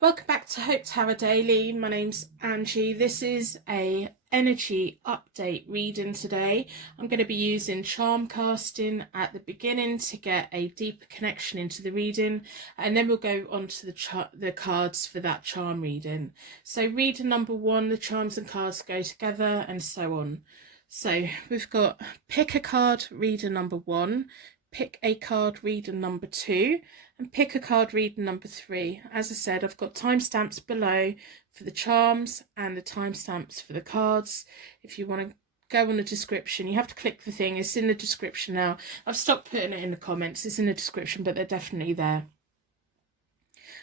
Welcome back to Hope Tower Daily. My name's Angie. This is a energy update reading today. I'm going to be using charm casting at the beginning to get a deeper connection into the reading, and then we'll go on to the cards for that charm reading. So reading number one, the charms and cards go together, and so on. So we've got pick a card, reader number one, pick a card, reader number two, and pick a card, reader number three. As I said, I've got timestamps below for the charms and the timestamps for the cards. If you want to go on the description, you have to click the thing. It's in the description now. I've stopped putting it in the comments. It's in the description, but they're definitely there.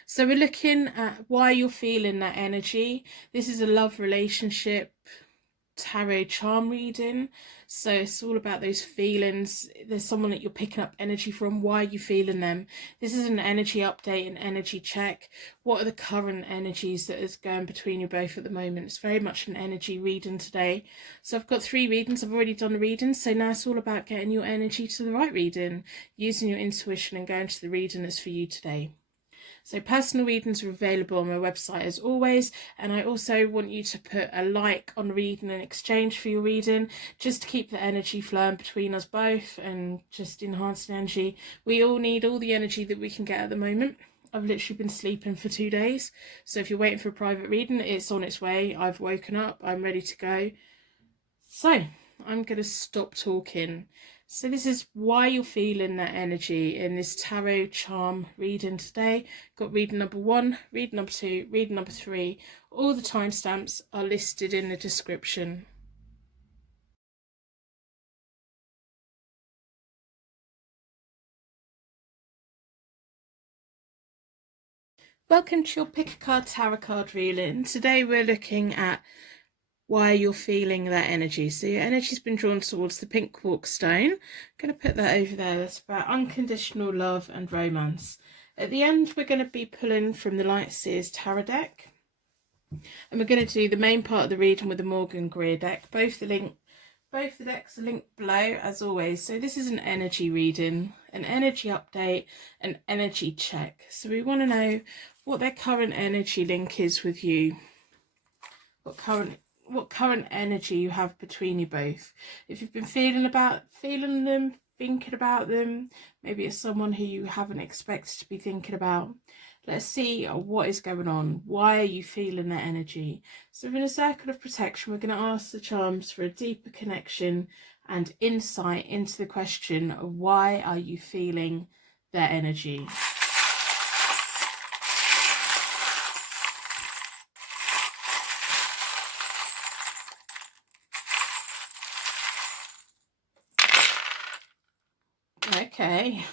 So we're looking at why you're feeling that energy. This is a love relationship tarot charm reading, so it's all about those feelings. There's someone that you're picking up energy from. Why are you feeling them? This is an energy update, an energy check. What are the current energies that is going between you both at the moment? It's very much an energy reading today. So I've got 3 readings. I've already done the readings, so now it's all about getting your energy to the right reading, using your intuition and going to the reading that's for you today. So personal readings are available on my website as always, and I also want you to put a like on reading in exchange for your reading, just to keep the energy flowing between us both and just enhance the energy. We all need all the energy that we can get at the moment. I've literally been sleeping for 2 days, so if you're waiting for a private reading, it's on its way. I've woken up, I'm ready to go. So I'm going to stop talking. So this is why you're feeling that energy in this tarot charm reading today. Got reading number 1, reading number 2, reading number 3. All the timestamps are listed in the description. Welcome to your Pick a Card Tarot card reading. Today we're looking at why you're feeling that energy. So your energy's been drawn towards the pink quartz stone. I'm going to put that over there. That's about unconditional love and romance. At the end, we're going to be pulling from the Light Seers Tarot deck. And we're going to do the main part of the reading with the Morgan Greer deck. Both the decks are linked below, as always. So this is an energy reading, an energy update, an energy check. So we want to know what their current energy link is with you. What current energy you have between you both. If you've been feeling them, thinking about them, maybe it's someone who you haven't expected to be thinking about. Let's see what is going on. Why are you feeling that energy? So in a circle of protection, we're going to ask the charms for a deeper connection and insight into the question of why are you feeling their energy. Okay,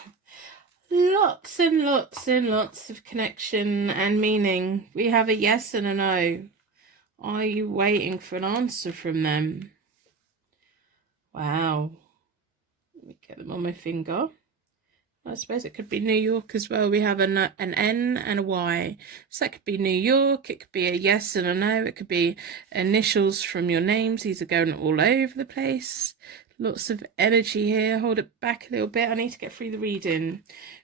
lots and lots and lots of connection and meaning. We have a yes and a no. Are you waiting for an answer from them? Wow. Let me get them on my finger. I suppose it could be New York as well. We have an N and a Y. So that could be New York. It could be a yes and a no. It could be initials from your names. These are going all over the place. Lots of energy here. Hold it back a little bit. I need to get through the reading.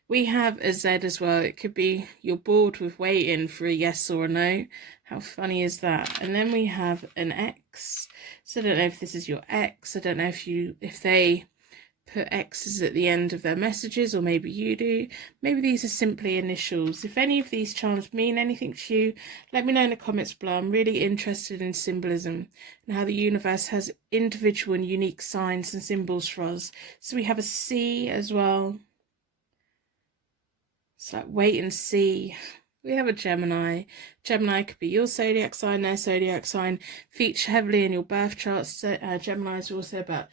We have a Z as well. It could be you're bored with waiting for a yes or a no. How funny is that? And then we have an X. So I don't know if this is your ex. I don't know if they put X's at the end of their messages, or maybe you do. Maybe these are simply initials. If any of these charms mean anything to you, let me know in the comments below. I'm really interested in symbolism and how the universe has individual and unique signs and symbols for us. So we have a C as well. It's like wait and see. We have a Gemini. Gemini could be your zodiac sign, their zodiac sign. Feature heavily in your birth charts. Geminis are also about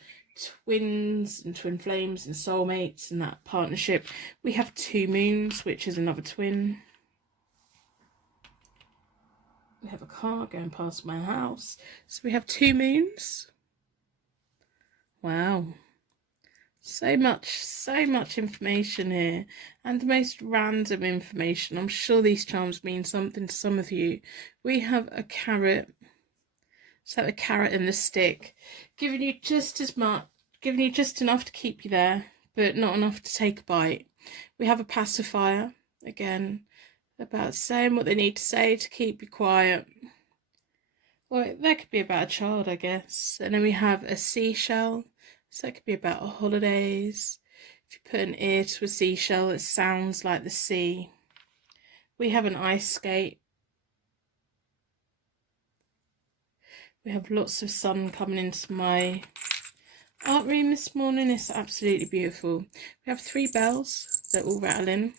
twins and twin flames and soulmates and that partnership. We have 2 moons, which is another twin. We have a car going past my house. So we have 2 moons. Wow. So much information here, and the most random information. I'm sure these charms mean something to some of you. We have a carrot. So a carrot and the stick, giving you just enough to keep you there, but not enough to take a bite. We have a pacifier, again, about saying what they need to say to keep you quiet. Or that could be about a child, I guess. And then we have a seashell. So that could be about holidays. If you put an ear to a seashell, it sounds like the sea. We have an ice skate. We have lots of sun coming into my art room this morning. It's absolutely beautiful. We have 3 bells that all rattle in.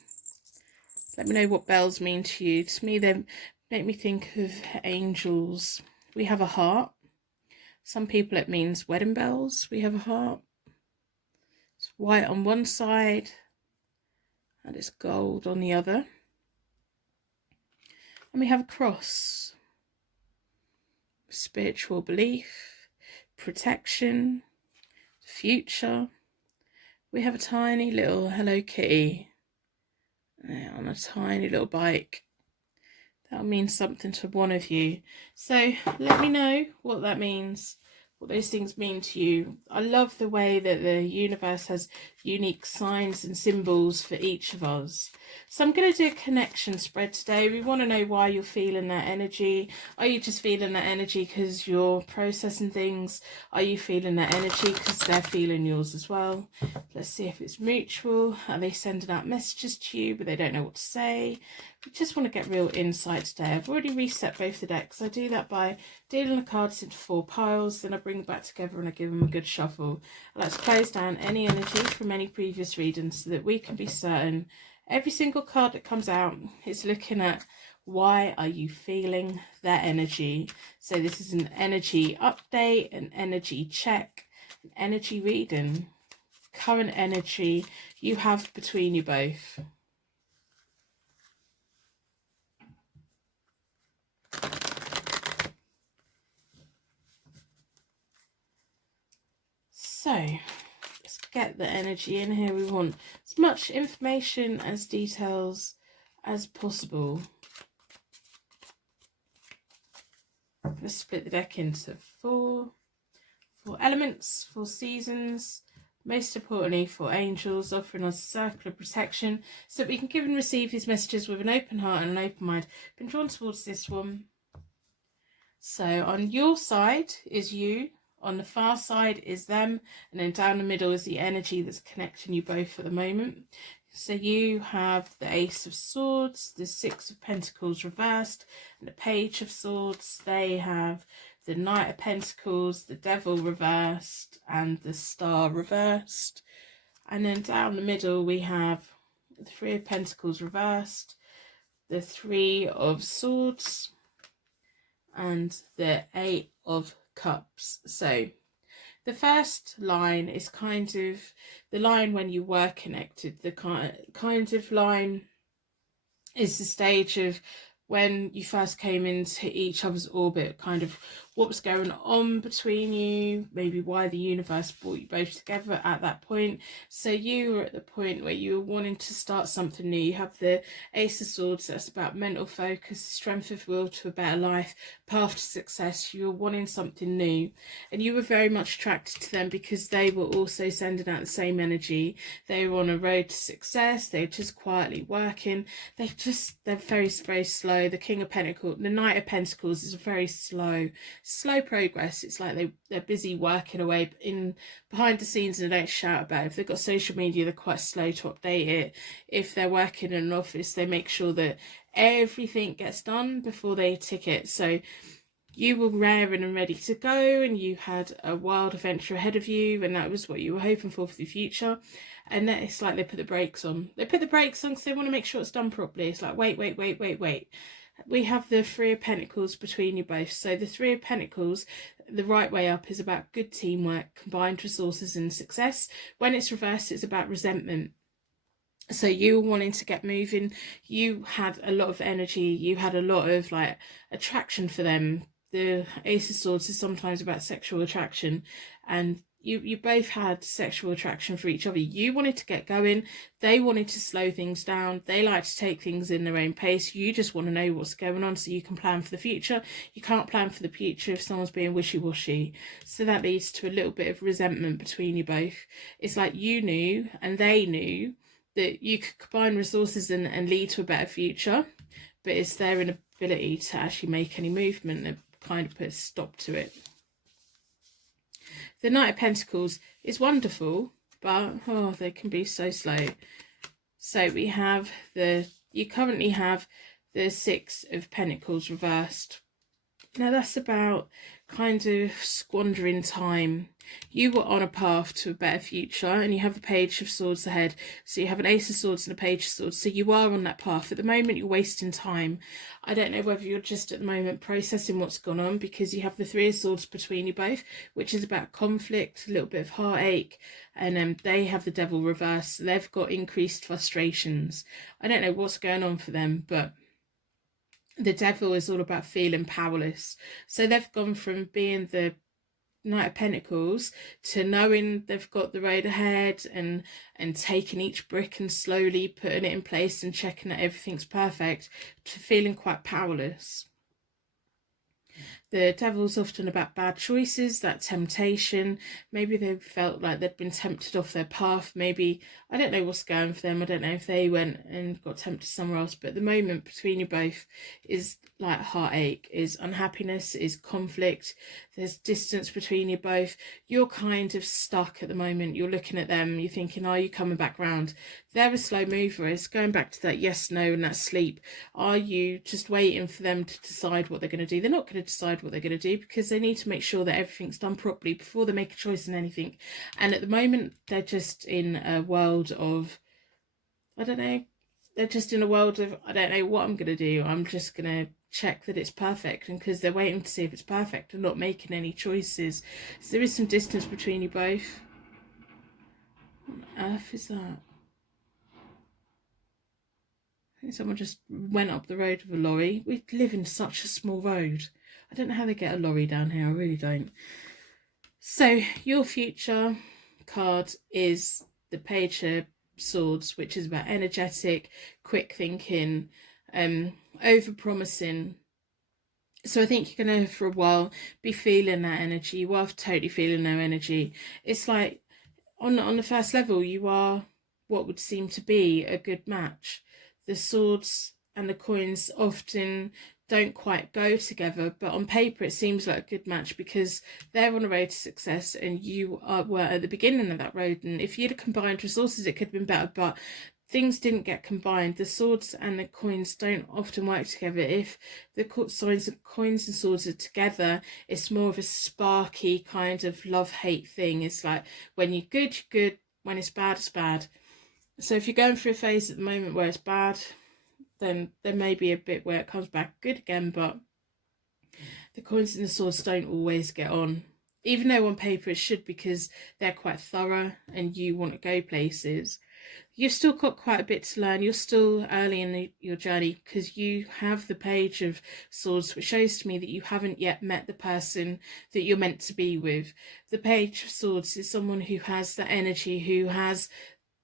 Let me know what bells mean to you. To me, they make me think of angels. We have a heart. Some people it means wedding bells. We have a heart. It's white on one side and it's gold on the other. And we have a cross. Spiritual belief, protection, future. We have a tiny little Hello Kitty on a tiny little bike. That'll mean something to one of you. So let me know what that means, what those things mean to you. I love the way that the universe has unique signs and symbols for each of us. So I'm going to do a connection spread today. We want to know why you're feeling that energy. Are you just feeling that energy because you're processing things? Are you feeling that energy because they're feeling yours as well? Let's see if it's mutual. Are they sending out messages to you but they don't know what to say? We just want to get real insight today. I've already reset both the decks. I do that by dealing the cards into 4 piles, then I bring them back together and I give them a good shuffle. I like to close down any energy from any previous readings so that we can be certain every single card that comes out is looking at why are you feeling that energy. So this is an energy update, an energy check, an energy reading, current energy you have between you both. So let's get the energy in here. We want as much information as details as possible. Let's split the deck into 4 elements, 4 seasons, most importantly 4 angels, offering us a circle of protection so that we can give and receive these messages with an open heart and an open mind. Been drawn towards this one. So on your side is you, on the far side is them, and then down the middle is the energy that's connecting you both at the moment. So you have the Ace of Swords, the 6 of Pentacles reversed, and the Page of Swords. They have the Knight of Pentacles, the Devil reversed, and the Star reversed. And then down the middle we have the 3 of Pentacles reversed, the 3 of Swords, and the 8 of Cups. So the first line is kind of the line when you were connected. The kind of line is the stage of when you first came into each other's orbit, kind of what was going on between you, maybe why the universe brought you both together at that point. So you were at the point where you were wanting to start something new. You have the Ace of Swords, that's about mental focus, strength of will to a better life, path to success. You were wanting something new, and you were very much attracted to them because they were also sending out the same energy. They were on a road to success. They were just quietly working. They're very, very slow. The King of Pentacles, the Knight of Pentacles is a very slow progress. It's like they're busy working away in behind the scenes and they don't shout about it. If they've got social media, they're quite slow to update it. If they're working in an office, they make sure that everything gets done before they tick it. So you were raring and ready to go, and you had a wild adventure ahead of you, and that was what you were hoping for the future. And then it's like they put the brakes on. They put the brakes on because they want to make sure it's done properly. It's like, wait. We have the 3 of Pentacles between you both. So the 3 of Pentacles, the right way up, is about good teamwork, combined resources and success. When it's reversed, it's about resentment. So you were wanting to get moving. You had a lot of energy. You had a lot of like attraction for them. The Ace of Swords is sometimes about sexual attraction, and you both had sexual attraction for each other. You wanted to get going. They wanted to slow things down. They like to take things in their own pace. You just want to know what's going on so you can plan for the future. You can't plan for the future if someone's being wishy-washy. So that leads to a little bit of resentment between you both. It's like you knew and they knew that you could combine resources and lead to a better future. but it's their inability to actually make any movement that kind of puts a stop to it. The Knight of Pentacles is wonderful, but they can be so slow. So we have you currently have the Six of Pentacles reversed. Now that's about kind of squandering time. You were on a path to a better future, and you have the Page of Swords ahead. So you have an Ace of Swords and a Page of Swords. So you are on that path. At the moment, you're wasting time. I don't know whether you're just at the moment processing what's gone on, because you have the Three of Swords between you both, which is about conflict, a little bit of heartache, and they have the Devil reversed. So they've got increased frustrations. I don't know what's going on for them, but the Devil is all about feeling powerless. So they've gone from being the Knight of Pentacles to knowing they've got the road ahead, and taking each brick and slowly putting it in place and checking that everything's perfect, to feeling quite powerless. The Devil's often about bad choices, that temptation. Maybe they felt like they'd been tempted off their path. Maybe, I don't know what's going for them. I don't know if they went and got tempted somewhere else. But the moment between you both is like heartache, is unhappiness, is conflict. There's distance between you both. You're kind of stuck at the moment. You're looking at them. You're thinking, are you coming back round? They're a slow mover. It's going back to that yes, no, and that sleep. Are you just waiting for them to decide what they're going to do? They're not going to decide what they're going to do, because they need to make sure that everything's done properly before they make a choice in anything. And at the moment, they're just in a world of, I don't know, they're just in a world of, I don't know what I'm going to do. I'm just going to check that it's perfect, and because they're waiting to see if it's perfect and not making any choices. So there is some distance between you both. What on earth is that? I think someone just went up the road with a lorry. We live in such a small road. I don't know how they get a lorry down here. I really don't. So your future card is the Page of Swords, which is about energetic, quick thinking, over-promising. So I think you're going to, for a while, be feeling that energy. You are totally feeling no energy. It's like, on the first level, you are what would seem to be a good match. The swords and the coins often don't quite go together, but on paper it seems like a good match, because they're on a road to success and you were at the beginning of that road. And if you'd have combined resources, it could have been better, but things didn't get combined. The swords and the coins don't often work together. If the coins and swords are together, it's more of a sparky kind of love-hate thing. It's like, when you're good, you're good. When it's bad, it's bad. So if you're going through a phase at the moment where it's bad, then there may be a bit where it comes back good again, but the coins and the swords don't always get on. Even though on paper it should, because they're quite thorough and you want to go places. You've still got quite a bit to learn. You're still early in your journey, because you have the Page of Swords, which shows to me that you haven't yet met the person that you're meant to be with. The Page of Swords is someone who has the energy, who has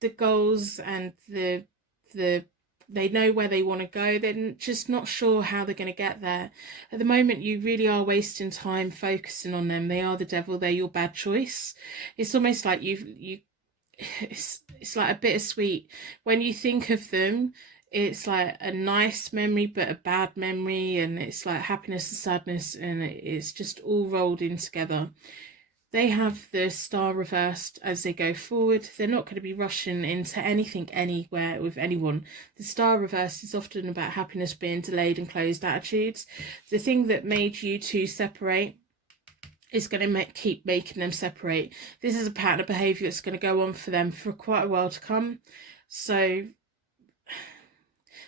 the goals and they know where they want to go. They're just not sure how they're going to get there. At the moment, you really are wasting time focusing on them. They are the devil. They're your bad choice. It's almost like it's like a bittersweet. When you think of them, it's like a nice memory but a bad memory, and it's like happiness and sadness, and it's just all rolled in together. They have the Star reversed as they go forward. They're not going to be rushing into anything anywhere with anyone. The Star reversed is often about happiness being delayed and closed attitudes. The thing that made you two separate is going to keep making them separate. This is a pattern of behaviour that's going to go on for them for quite a while to come. So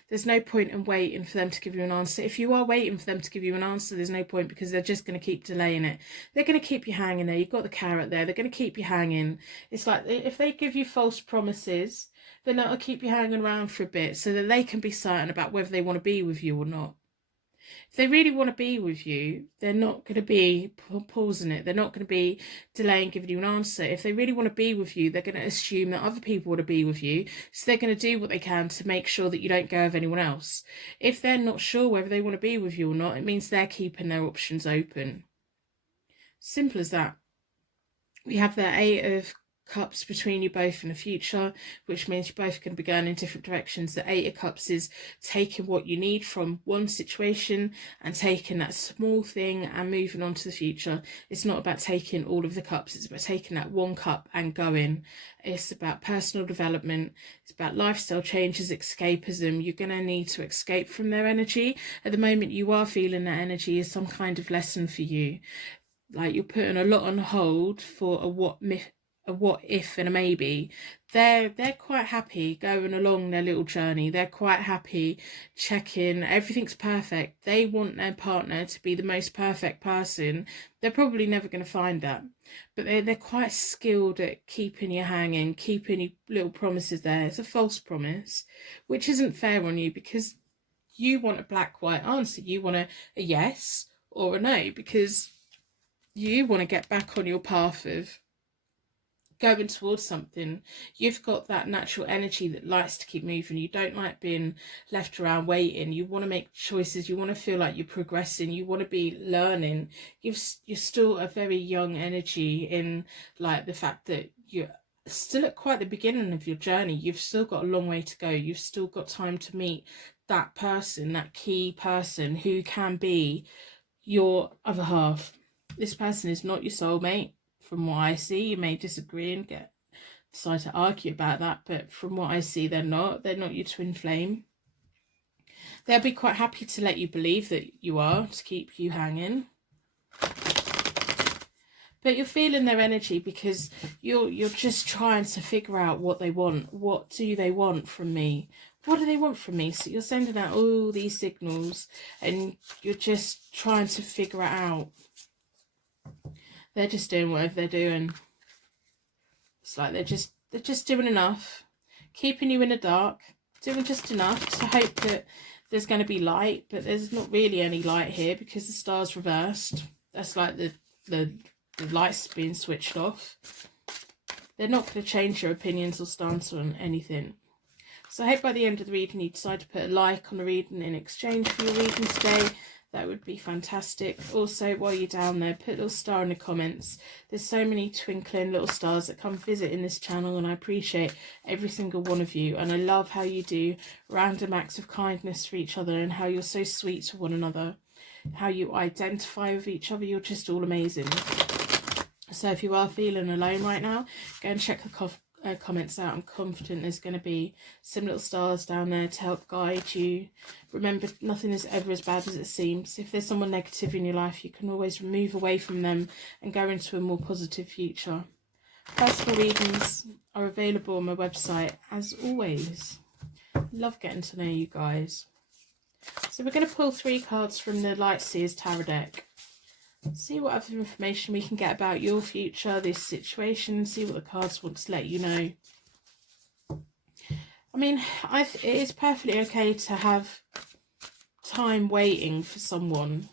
there's no point in waiting for them to give you an answer. If you are waiting for them to give you an answer, there's no point, because they're just going to keep delaying it. They're going to keep you hanging there. You've got the carrot there. They're going to keep you hanging. It's like, if they give you false promises, then that'll keep you hanging around for a bit, so that they can be certain about whether they want to be with you or not. If they really want to be with you, they're not going to be pausing it. They're not going to be delaying giving you an answer. If they really want to be with you, they're going to assume that other people want to be with you. So they're going to do what they can to make sure that you don't go with anyone else. If they're not sure whether they want to be with you or not, it means they're keeping their options open. Simple as that. We have the Eight of Cups between you both in the future, which means you're both going to be going in different directions. The Eight of Cups is taking what you need from one situation and taking that small thing and moving on to the future. It's not about taking all of the cups, it's about taking that one cup and going. It's about personal development, it's about lifestyle changes, escapism. You're going to need to escape from their energy. At the moment you are feeling that energy is some kind of lesson for you. Like you're putting a lot on hold for a what if and a maybe. They're quite happy going along their little journey. They're quite happy checking everything's perfect. They want their partner to be the most perfect person. They're probably never going to find that, but they're quite skilled at keeping you hanging, keeping you little promises there. It's a false promise, which isn't fair on you, because you want a black-white answer. You want a yes or a no, because you want to get back on your path of going towards something. You've got that natural energy that likes to keep moving. You don't like being left around waiting. You want to make choices. You want to feel like you're progressing. You want to be learning. You're still a very young energy, in like the fact that you're still at quite the beginning of your journey. You've still got a long way to go. You've still got time to meet that person, that key person who can be your other half. This person is not your soulmate. From what I see, you may disagree and decide to argue about that, but from what I see, they're not your twin flame. They'll be quite happy to let you believe that you are, to keep you hanging. But you're feeling their energy because you're just trying to figure out what they want. What do they want from me? What do they want from me? So you're sending out all these signals and you're just trying to figure it out. They're just doing whatever they're doing. It's like they're just doing enough, keeping you in the dark, doing just enough to hope that there's going to be light, but there's not really any light here because the star's reversed. That's like the lights being switched off. They're not going to change your opinions or stance on anything. So I hope by the end of the reading you decide to put a like on the reading in exchange for your reading today. That would be fantastic. Also, while you're down there, put a little star in the comments. There's so many twinkling little stars that come visit in this channel, and I appreciate every single one of you. And I love how you do random acts of kindness for each other and how you're so sweet to one another. How you identify with each other. You're just all amazing. So if you are feeling alone right now, go and check the comments out. I'm confident there's going to be some little stars down there to help guide you. Remember, nothing is ever as bad as it seems. If there's someone negative in your life, you can always move away from them and go into a more positive future. Personal readings are available on my website as always. Love getting to know you guys. So we're going to pull 3 cards from the Lightseers Tarot deck. See what other information we can get about your future, this situation, see what the cards want to let you know. I mean, it is perfectly okay to have time waiting for someone,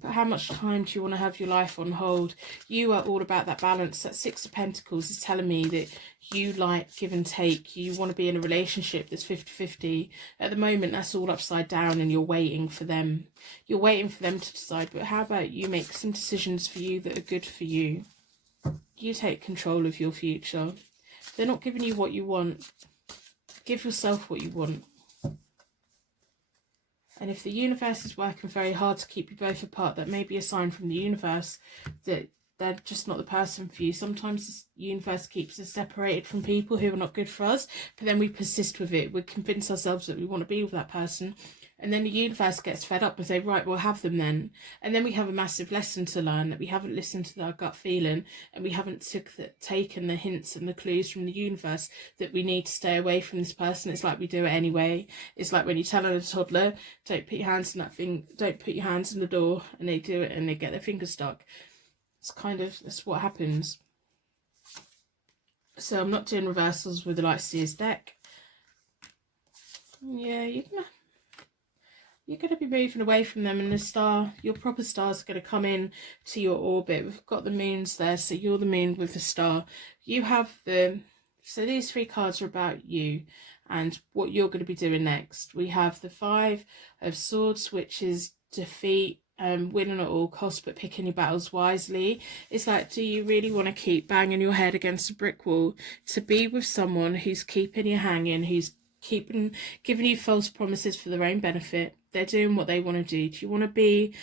but how much time do you want to have your life on hold? You are all about that balance. That 6 of Pentacles is telling me that you like give and take. You want to be in a relationship that's 50-50. At the moment, that's all upside down and you're waiting for them. You're waiting for them to decide. But how about you make some decisions for you that are good for you? You take control of your future. If they're not giving you what you want, give yourself what you want. And if the universe is working very hard to keep you both apart, that may be a sign from the universe that they're just not the person for you. Sometimes the universe keeps us separated from people who are not good for us, but then we persist with it. We convince ourselves that we want to be with that person. And then the universe gets fed up and say, right, we'll have them then. And then we have a massive lesson to learn, that we haven't listened to our gut feeling and we haven't taken the hints and the clues from the universe that we need to stay away from this person. It's like we do it anyway. It's like when you tell a toddler, don't put your hands in that thing, don't put your hands in the door, and they do it and they get their fingers stuck. That's what happens. So I'm not doing reversals with the Lightseers deck. Yeah, you're going to be moving away from them, and your proper stars are going to come in to your orbit. We've got the moons there, so you're the moon with the star. So these 3 cards are about you and what you're going to be doing next. We have the 5 of Swords, which is defeat winning at all costs but picking your battles wisely. It's like, do you really want to keep banging your head against a brick wall to be with someone who's keeping you hanging, who's giving you false promises for their own benefit? They're doing what they want to do. Do you want to be,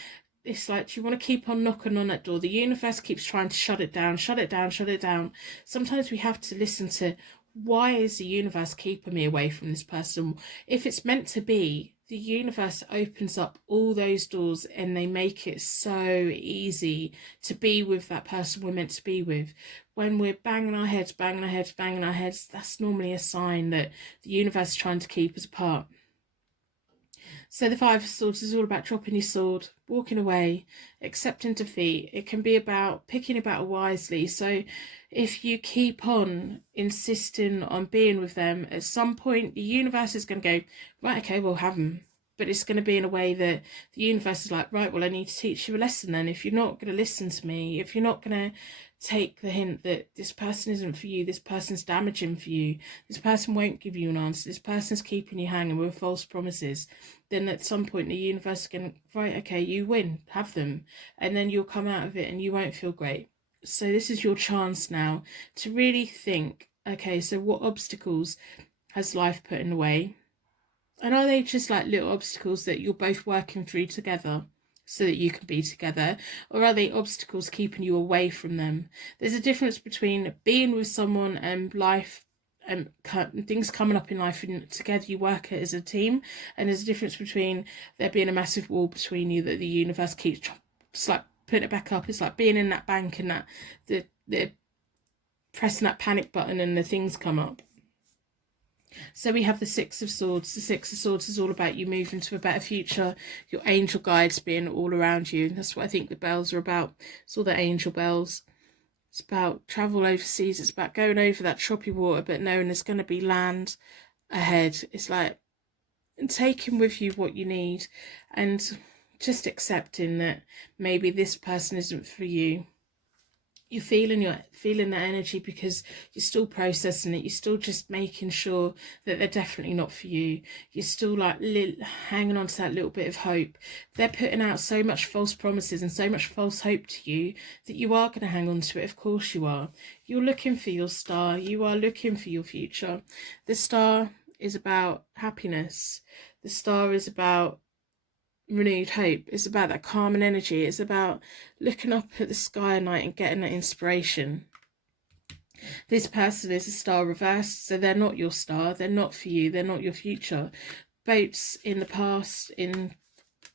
it's like, do you want to keep on knocking on that door? The universe keeps trying to shut it down, shut it down, shut it down. Sometimes we have to listen to, why is the universe keeping me away from this person? If it's meant to be, the universe opens up all those doors and they make it so easy to be with that person we're meant to be with. When we're banging our heads, that's normally a sign that the universe is trying to keep us apart. So the Five of Swords is all about dropping your sword, walking away, accepting defeat. It can be about picking a battle wisely. So if you keep on insisting on being with them, at some point the universe is going to go, right, okay, we'll have them. But it's going to be in a way that the universe is like, right, well, I need to teach you a lesson then. If you're not going to listen to me, if you're not going to take the hint that this person isn't for you, this person's damaging for you, this person won't give you an answer, this person's keeping you hanging with false promises, then at some point the universe is going, right, okay, you win, have them. And then you'll come out of it and you won't feel great. So this is your chance now to really think, okay, so what obstacles has life put in the way? And are they just like little obstacles that you're both working through together so that you can be together? Or are they obstacles keeping you away from them? There's a difference between being with someone and life and things coming up in life and together you work it as a team. And there's a difference between there being a massive wall between you that the universe keeps, it's like putting it back up. It's like being in that bank and that the pressing that panic button and the things come up. So we have the Six of Swords. The Six of Swords is all about you moving to a better future, your angel guides being all around you. That's what I think the bells are about. It's all the angel bells. It's about travel overseas. It's about going over that choppy water but knowing there's going to be land ahead. It's like taking with you what you need and just accepting that maybe this person isn't for you. You're feeling that energy because you're still processing it. You're still just making sure that they're definitely not for you. You're still like hanging on to that little bit of hope. They're putting out so much false promises and so much false hope to you that you are going to hang on to it. Of course you are. You're looking for your star. You are looking for your future. The star is about happiness. The star is about renewed hope. It's about that calming energy. It's about looking up at the sky at night and getting that inspiration. This person is a star reversed, so they're not your star. They're not for you. They're not your future. Boats in the past,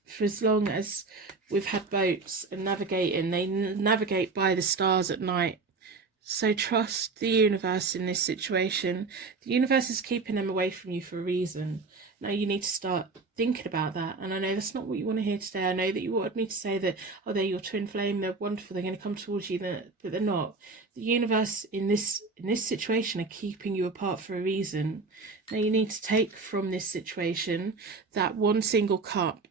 for as long as we've had boats and navigating, they navigate by the stars at night. So trust the universe in this situation. The universe is keeping them away from you for a reason. Now you need to start thinking about that. And I know that's not what you want to hear today. I know that you wanted me to say that, oh, they're your twin flame, they're wonderful, they're going to come towards you, but they're not. The universe in this situation are keeping you apart for a reason. Now you need to take from this situation that one single cup,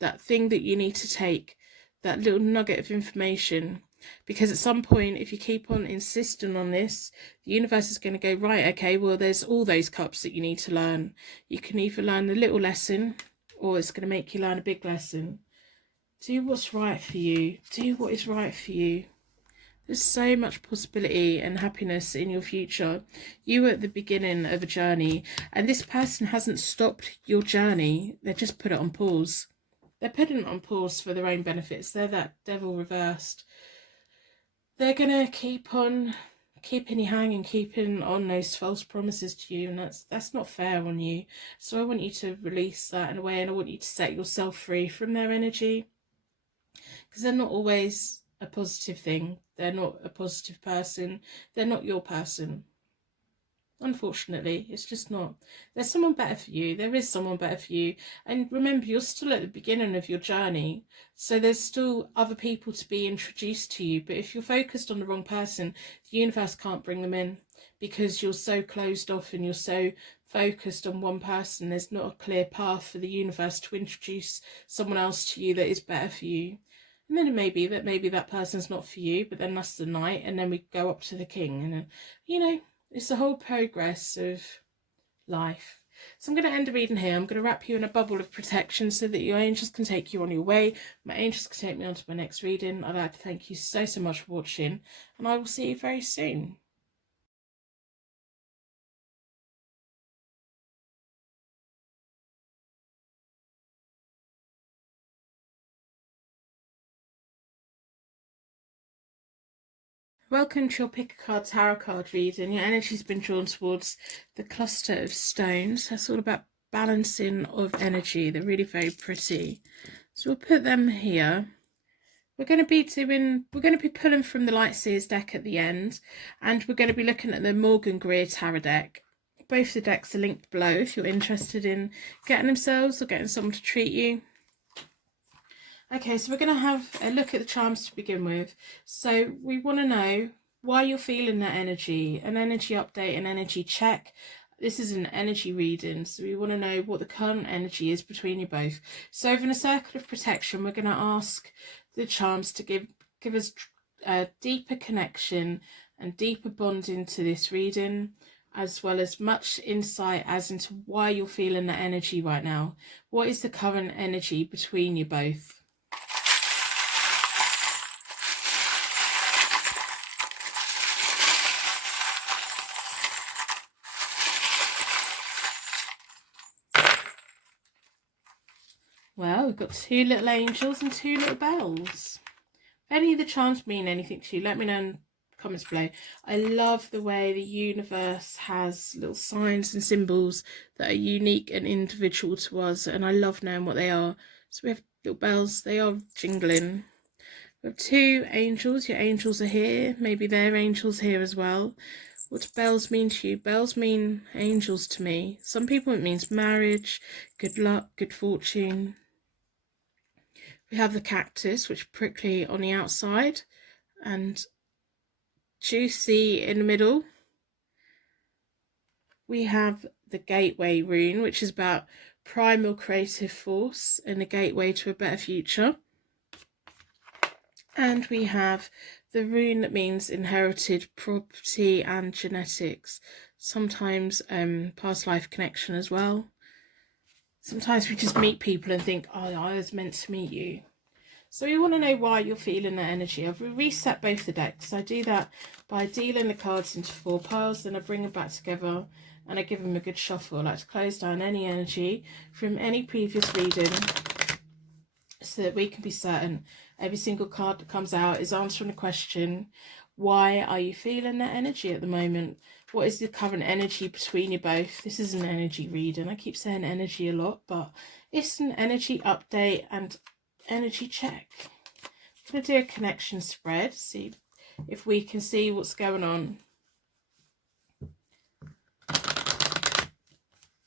that thing that you need to take, that little nugget of information. Because at some point, if you keep on insisting on this, the universe is going to go, right, okay, well, there's all those cups that you need to learn. You can either learn a little lesson or it's going to make you learn a big lesson. Do what's right for you. Do what is right for you. There's so much possibility and happiness in your future. You are at the beginning of a journey and this person hasn't stopped your journey. They just put it on pause. They're putting it on pause for their own benefits. They're that devil reversed. They're going to keep on keeping you hanging, keeping on those false promises to you, and that's not fair on you. So I want you to release that in a way, and I want you to set yourself free from their energy, because they're not always a positive thing. They're not a positive person. They're not your person. Unfortunately, it's just not. There's someone better for you. There is someone better for you. And remember, you're still at the beginning of your journey. So there's still other people to be introduced to you. But if you're focused on the wrong person, the universe can't bring them in because you're so closed off and you're so focused on one person. There's not a clear path for the universe to introduce someone else to you that is better for you. And then it may be that person's not for you, but then that's the night. And then we go up to the king. And, you know, it's the whole progress of life. So I'm going to end the reading here. I'm going to wrap you in a bubble of protection so that your angels can take you on your way. My angels can take me on to my next reading. I'd like to thank you so much for watching, and I will see you very soon. Welcome to your Pick a Card Tarot card reading. Your energy's been drawn towards the cluster of stones. That's all about balancing of energy. They're really very pretty. So we'll put them here. We're going to be pulling from the Lightseers deck at the end, and we're going to be looking at the Morgan Greer Tarot deck. Both the decks are linked below if you're interested in getting themselves or getting someone to treat you. Okay, so we're going to have a look at the charms to begin with. So we want to know why you're feeling that energy, an energy update, an energy check. This is an energy reading, so we want to know what the current energy is between you both. So over in a circle of protection, we're going to ask the charms to give us a deeper connection and deeper bonding to this reading, as well as much insight as into why you're feeling that energy right now. What is the current energy between you both? Well, we've got two little angels and two little bells. If any of the charms mean anything to you, let me know in the comments below. I love the way the universe has little signs and symbols that are unique and individual to us, and I love knowing what they are. So we have little bells, they are jingling. We have two angels. Your angels are here. Maybe their angels here as well. What do bells mean to you? Bells mean angels to me. Some people it means marriage, good luck, good fortune. We have the cactus, which is prickly on the outside and juicy in the middle. We have the gateway rune, which is about primal creative force and the gateway to a better future. And we have the rune that means inherited property and genetics. Sometimes past life connection as well. Sometimes we just meet people and think, oh, I was meant to meet you. So we want to know why you're feeling that energy. I've reset both the decks. I do that by dealing the cards into 4 piles, then I bring them back together and I give them a good shuffle. I like to close down any energy from any previous reading so that we can be certain every single card that comes out is answering the question, why are you feeling that energy at the moment? What is the current energy between you both? This is an energy reading. I keep saying energy a lot, but it's an energy update and energy check. I'm going to do a connection spread, see if we can see what's going on.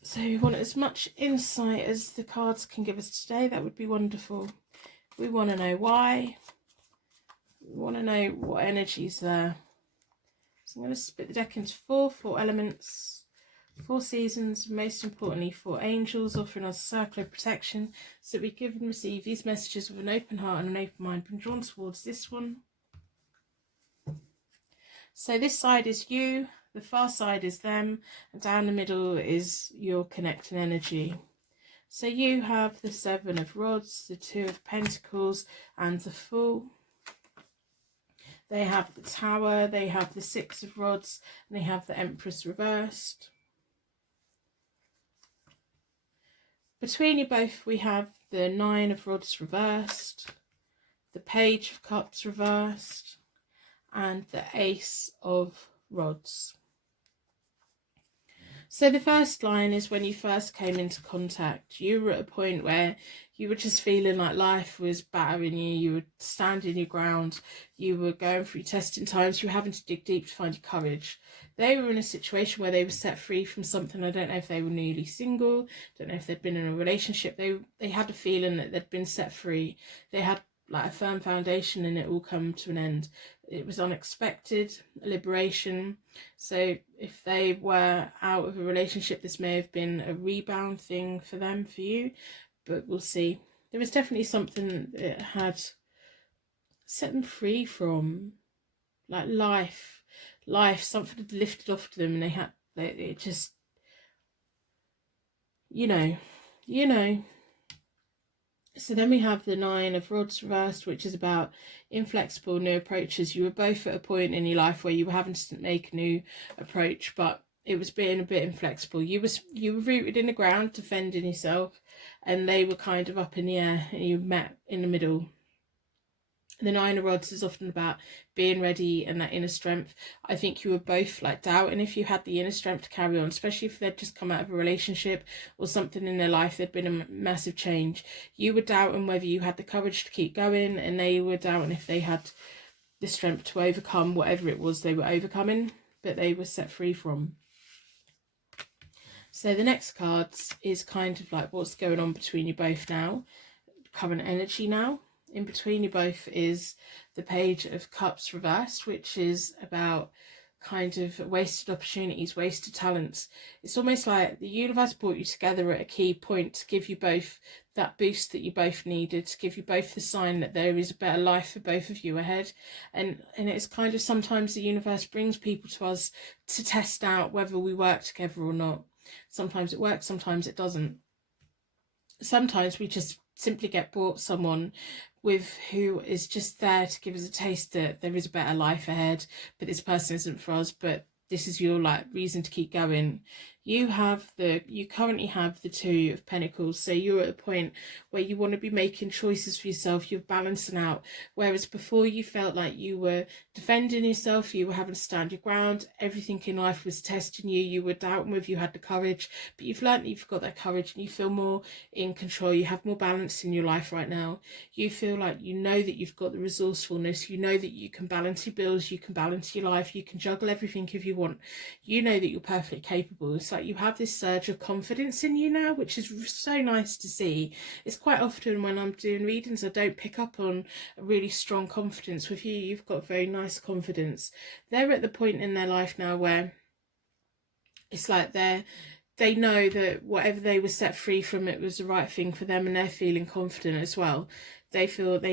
So we want as much insight as the cards can give us today. That would be wonderful. We want to know why. We want to know what energy's there. So I'm going to split the deck into 4 elements, 4 seasons, most importantly 4 angels, offering us a circle of protection so that we give and receive these messages with an open heart and an open mind, being drawn towards this one. So this side is you, the far side is them, and down the middle is your connecting energy. So you have the 7 of Rods, the 2 of Pentacles, and the Fool. They have the Tower, they have the 6 of Rods, and they have the Empress reversed. Between you both, we have the 9 of Rods reversed, the Page of Cups reversed, and the Ace of Rods. So the first line is when you first came into contact. You were at a point where you were just feeling like life was battering you. You were standing your ground. You were going through testing times. You were having to dig deep to find your courage. They were in a situation where they were set free from something. I don't know if they were newly single. Don't know if they'd been in a relationship. They had a feeling that they'd been set free. They had like a firm foundation and it all come to an end. It was unexpected, a liberation. So if they were out of a relationship, this may have been a rebound thing for them, for you, but we'll see. There was definitely something that had set them free from, like life, something had lifted off to them, and it just, you know, you know. So then we have the Nine of Rods reversed, which is about inflexible new approaches. You were both at a point in your life where you were having to make a new approach, but it was being a bit inflexible. You were rooted in the ground, defending yourself, and they were kind of up in the air, and you met in the middle. The Nine of Rods is often about being ready and that inner strength. I think you were both like doubting if you had the inner strength to carry on, especially if they'd just come out of a relationship or something in their life, there'd been a massive change. You were doubting whether you had the courage to keep going, and they were doubting if they had the strength to overcome whatever it was they were overcoming, but they were set free from. So the next cards is kind of like what's going on between you both now, current energy now. In between you both is the Page of Cups reversed, which is about kind of wasted opportunities, wasted talents. It's almost like the universe brought you together at a key point to give you both that boost that you both needed, to give you both the sign that there is a better life for both of you ahead. And it's kind of sometimes the universe brings people to us to test out whether we work together or not. Sometimes it works, sometimes it doesn't. Sometimes we just simply get brought someone with who is just there to give us a taste that there is a better life ahead, but this person isn't for us, but this is your like reason to keep going. You currently have the Two of Pentacles, so you're at a point where you want to be making choices for yourself. You're balancing out, whereas before you felt like you were defending yourself, you were having to stand your ground, everything in life was testing you, you were doubting whether you had the courage, but you've learned that you've got that courage and you feel more in control. You have more balance in your life right now. You feel like you know that you've got the resourcefulness, you know that you can balance your bills, you can balance your life, you can juggle everything if you want. You know that you're perfectly capable. It's like you have this surge of confidence in you now, which is so nice to see. It's quite often when I'm doing readings I don't pick up on a really strong confidence. With you, you've got very nice confidence. They're at the point in their life now where it's like they know that whatever they were set free from, it was the right thing for them, and they're feeling confident as well. They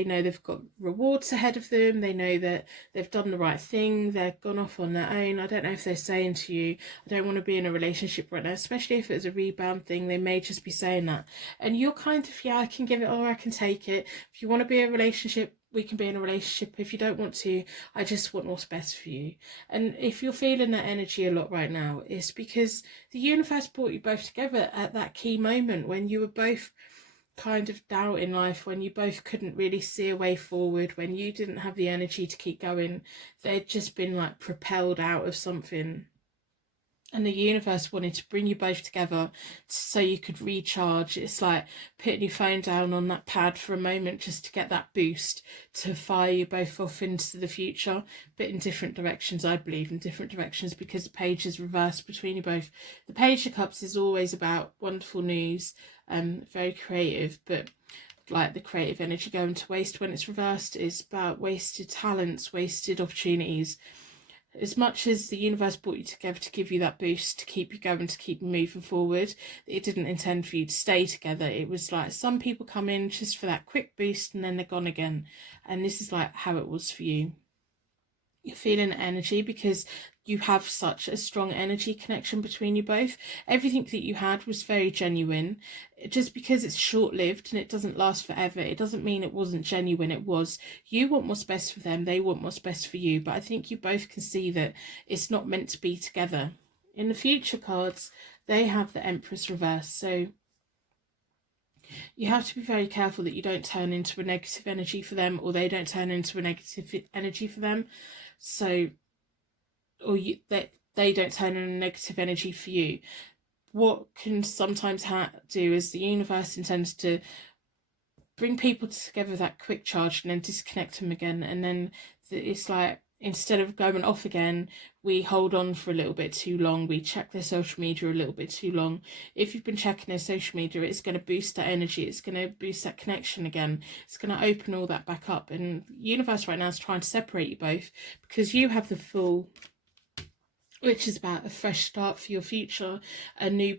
know they've got rewards ahead of them. They know that they've done the right thing. They've gone off on their own. I don't know if they're saying to you, I don't want to be in a relationship right now, especially if it's a rebound thing. They may just be saying that. And you're kind of, yeah, I can give it or I can take it. If you want to be in a relationship, we can be in a relationship. If you don't want to, I just want what's best for you. And if you're feeling that energy a lot right now, it's because the universe brought you both together at that key moment when you were both kind of doubt in life, when you both couldn't really see a way forward, when you didn't have the energy to keep going. They'd just been like propelled out of something, and the universe wanted to bring you both together so you could recharge. It's like putting your phone down on that pad for a moment just to get that boost to fire you both off into the future, but in different directions. I believe in different directions, because the page is reversed between you both. The Page of Cups is always about wonderful news, very creative, but like the creative energy going to waste when it's reversed is about wasted talents, wasted opportunities. As much as the universe brought you together to give you that boost, to keep you going, to keep you moving forward, it didn't intend for you to stay together. It was like some people come in just for that quick boost and then they're gone again. And this is like how it was for you. You're feeling energy because you have such a strong energy connection between you both. Everything that you had was very genuine. Just because it's short-lived and it doesn't last forever, it doesn't mean it wasn't genuine. It was. You want what's best for them, they want what's best for you, but I think you both can see that it's not meant to be together. In the future cards, they have the Empress reverse, so you have to be very careful that you don't turn into a negative energy for them, or they don't turn into a negative energy for them. So, or they don't turn into a negative energy for you. What can sometimes do is the universe intends to bring people together with that quick charge and then disconnect them again. And then it's like, instead of going off again, we hold on for a little bit too long. We check their social media a little bit too long. If you've been checking their social media, it's going to boost that energy. It's going to boost that connection again. It's going to open all that back up. And the universe right now is trying to separate you both, because you have the Fool, which is about a fresh start for your future, a new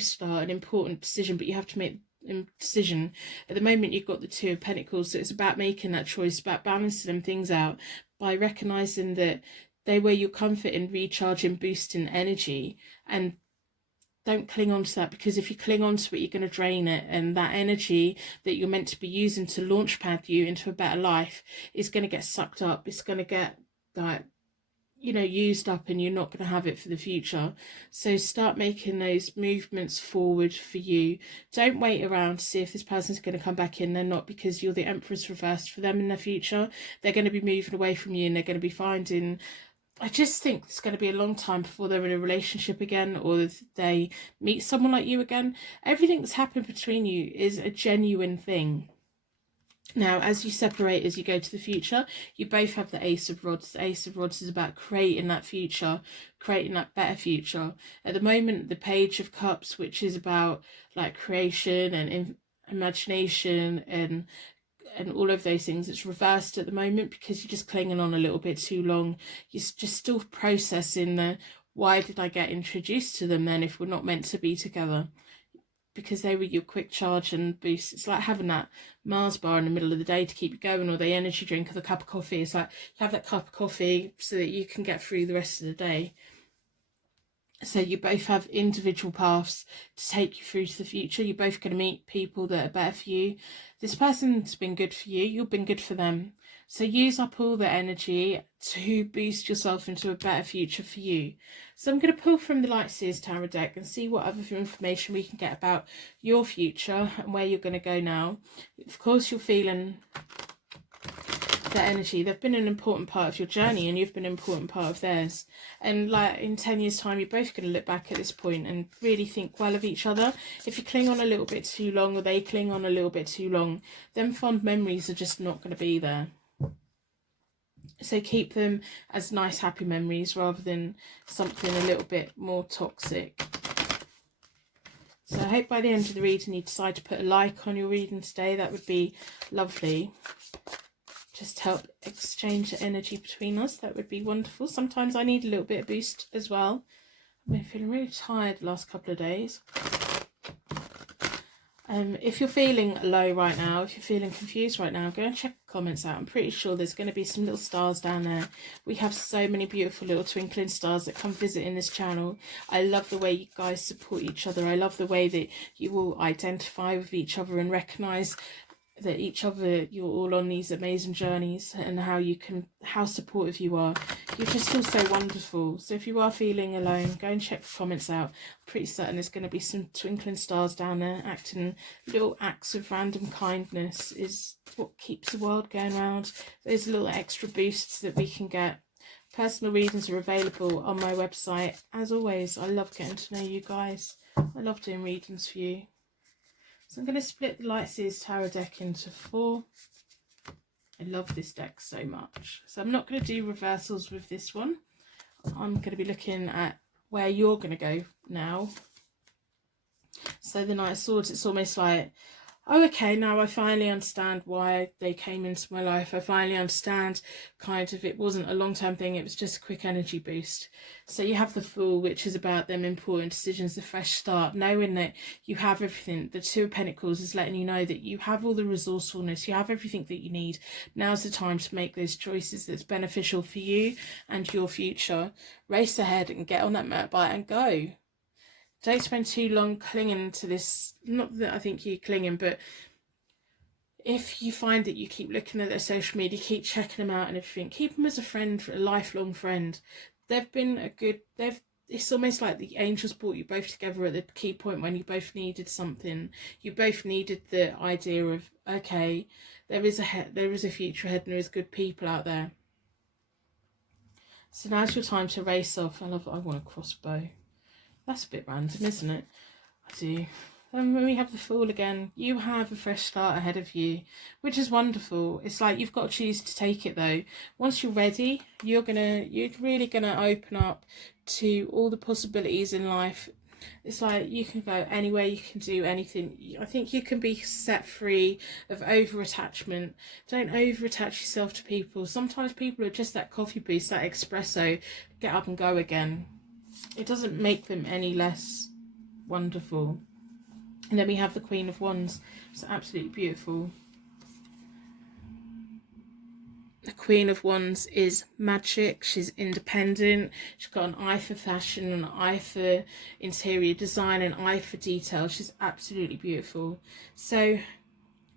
start, an important decision, but you have to make a decision. At the moment, you've got the Two of Pentacles, so it's about making that choice, about balancing them things out by recognizing that they were your comfort in recharging, boosting energy, and don't cling on to that, because if you cling on to it, you're going to drain it, and that energy that you're meant to be using to launchpad you into a better life is going to get sucked up. It's going to get like, you know, used up, and you're not going to have it for the future. So start making those movements forward for you. Don't wait around to see if this person's going to come back in. They're not, because you're the Empress reversed for them in their future. They're going to be moving away from you, and they're going to be finding, I just think it's going to be a long time before they're in a relationship again, or they meet someone like you again. Everything that's happened between you is a genuine thing. Now, as you separate, as you go to the future, you both have the Ace of Rods. The Ace of Rods is about creating that future, creating that better future. At the moment, the Page of Cups, which is about like creation and imagination and all of those things, it's reversed at the moment, because you're just clinging on a little bit too long. You're just still processing the, why did I get introduced to them then if we're not meant to be together? Because they were your quick charge and boost. It's like having that Mars bar in the middle of the day to keep you going, or the energy drink, or the cup of coffee. It's like you have that cup of coffee so that you can get through the rest of the day. So you both have individual paths to take you through to the future. You're both going to meet people that are better for you. This person's been good for you. You've been good for them. So use up all the energy to boost yourself into a better future for you. So I'm going to pull from the Lightseers Tarot deck and see what other information we can get about your future and where you're going to go now. Of course, you're feeling their energy. They've been an important part of your journey, and you've been an important part of theirs. And like in 10 years time, you're both going to look back at this point and really think well of each other. If you cling on a little bit too long, or they cling on a little bit too long, then fond memories are just not going to be there. So keep them as nice, happy memories rather than something a little bit more toxic. So I hope by the end of the reading you decide to put a like on your reading today. That would be lovely. Just help exchange the energy between us. That would be wonderful. Sometimes I need a little bit of boost as well. I've been feeling really tired the last couple of days. If you're feeling low right now, if you're feeling confused right now, go and check the comments out. I'm pretty sure there's going to be some little stars down there. We have so many beautiful little twinkling stars that come visit in this channel. I love the way you guys support each other. I love the way that you will identify with each other and recognise that you're all on these amazing journeys, and how supportive you are. You're just all so wonderful. So if you are feeling alone, go and check the comments out. I'm pretty certain there's going to be some twinkling stars down there acting little acts of random kindness. Is what keeps the world going round. Those little extra boosts that we can get. Personal readings are available on my website. As always, I love getting to know you guys. I love doing readings for you. So I'm going to split the Lightseers Tarot deck into 4. I love this deck so much. So I'm not going to do reversals with this one. I'm going to be looking at where you're going to go now. So the Knight of Swords, it's almost like, oh, okay, now I finally understand why they came into my life. I finally understand kind of, it wasn't a long-term thing, it was just a quick energy boost. So you have the Fool, which is about them important decisions, the fresh start, knowing that you have everything. The Two of Pentacles is letting you know that you have all the resourcefulness, you have everything that you need. Now's the time to make those choices that's beneficial for you and your future. Race ahead and get on that motorbike and go. Don't spend too long clinging to this. Not that I think you're clinging, but if you find that you keep looking at their social media, keep checking them out and everything, keep them as a friend, a lifelong friend. They've been it's almost like the angels brought you both together at the key point when you both needed something. You both needed the idea of, okay, there is a future ahead and there is good people out there. So now's your time to race off. I want a crossbow. That's a bit random, isn't it? I do. And when we have the Fool again, you have a fresh start ahead of you, which is wonderful. It's like you've got to choose to take it though. Once you're ready, you're really gonna open up to all the possibilities in life. It's like you can go anywhere, you can do anything. I think you can be set free of over-attachment. Don't over-attach yourself to people. Sometimes people are just that coffee boost, that espresso, get up and go again. It doesn't make them any less wonderful. And then we have the Queen of Wands. It's absolutely beautiful. The Queen of Wands is magic. She's independent. She's got an eye for fashion, an eye for interior design, an eye for detail. She's absolutely beautiful. So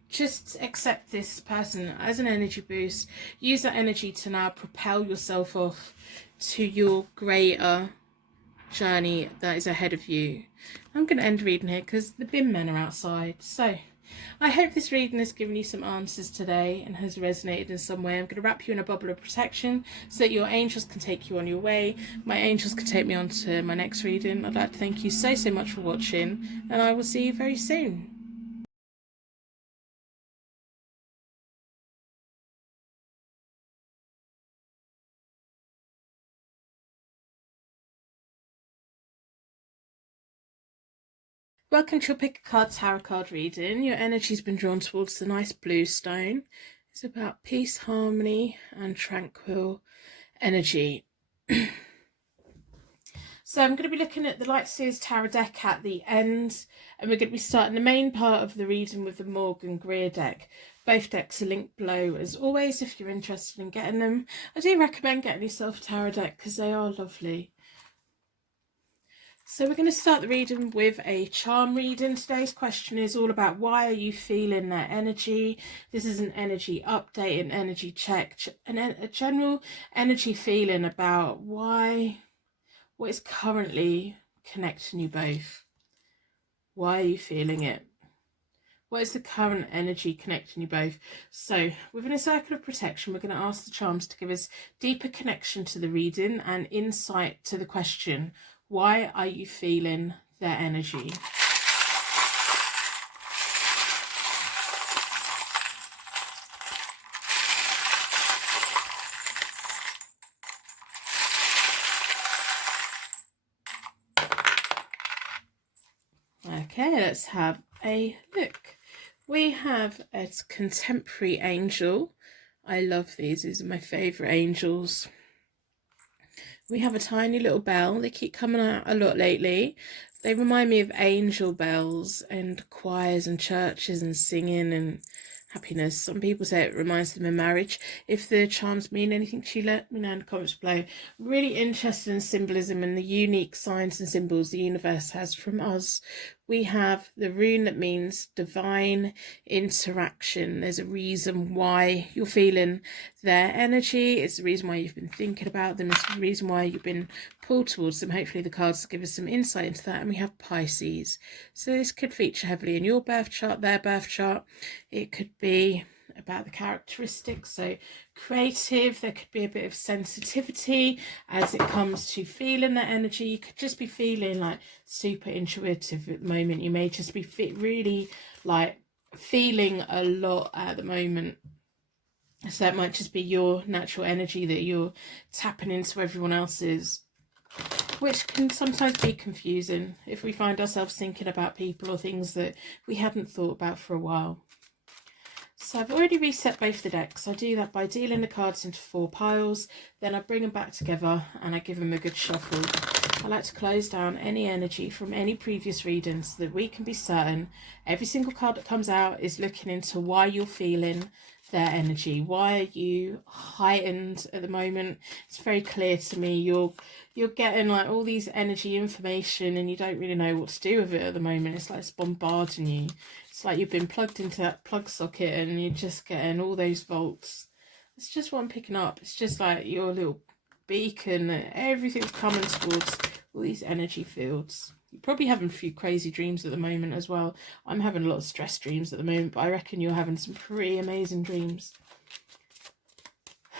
just accept this person as an energy boost. Use that energy to now propel yourself off to your greater journey that is ahead of you. I'm going to end reading here because the bin men are outside. So I hope this reading has given you some answers today and has resonated in some way. I'm going to wrap you in a bubble of protection so that your angels can take you on your way. My angels can take me on to my next reading. I'd like to thank you so much for watching, and I will see you very soon. Welcome to your Pick a Card Tarot card reading. Your energy's been drawn towards the nice blue stone. It's about peace, harmony, and tranquil energy. So I'm going to be looking at the Light Seers Tarot deck at the end, and we're going to be starting the main part of the reading with the Morgan Greer deck. Both decks are linked below as always if you're interested in getting them. I do recommend getting yourself a tarot deck because they are lovely. So we're going to start the reading with a charm reading. Today's question is all about why are you feeling that energy. This is an energy update, an energy check, a general energy feeling about what is currently connecting you both. Why are you feeling it? What is the current energy connecting you both? So within a circle of protection, we're going to ask the charms to give us deeper connection to the reading and insight to the question. Why are you feeling their energy? Okay, let's have a look. We have a contemporary angel. I love these. These are my favourite angels. We have a tiny little bell. They keep coming out a lot lately. They remind me of angel bells and choirs and churches and singing and happiness. Some people say it reminds them of marriage. If the charms mean anything to you, let me know in the comments below. Really interested in symbolism and the unique signs and symbols the universe has from us. We have the rune that means divine interaction. There's a reason why you're feeling their energy. It's the reason why you've been thinking about them. It's the reason why you've been pulled towards them. Hopefully the cards give us some insight into that. And we have Pisces. So this could feature heavily in your birth chart, their birth chart. It could be about the characteristics, so creative. There could be a bit of sensitivity as it comes to feeling that energy. You could just be feeling like super intuitive at the moment. You may just be really like feeling a lot at the moment. So that might just be your natural energy that you're tapping into everyone else's, which can sometimes be confusing if we find ourselves thinking about people or things that we hadn't thought about for a while. So I've already reset both the decks. I do that by dealing the cards into 4 piles, then I bring them back together and I give them a good shuffle. I like to close down any energy from any previous readings so that we can be certain every single card that comes out is looking into why you're feeling their energy. Why are you heightened at the moment? It's very clear to me you're getting like all these energy information and you don't really know what to do with it at the moment. It's like it's bombarding you. It's like you've been plugged into that plug socket and you're just getting all those volts. It's just what I'm picking up. It's just like your little beacon. Everything's coming towards all these energy fields. You're probably having a few crazy dreams at the moment as well. I'm having a lot of stress dreams at the moment, but I reckon you're having some pretty amazing dreams.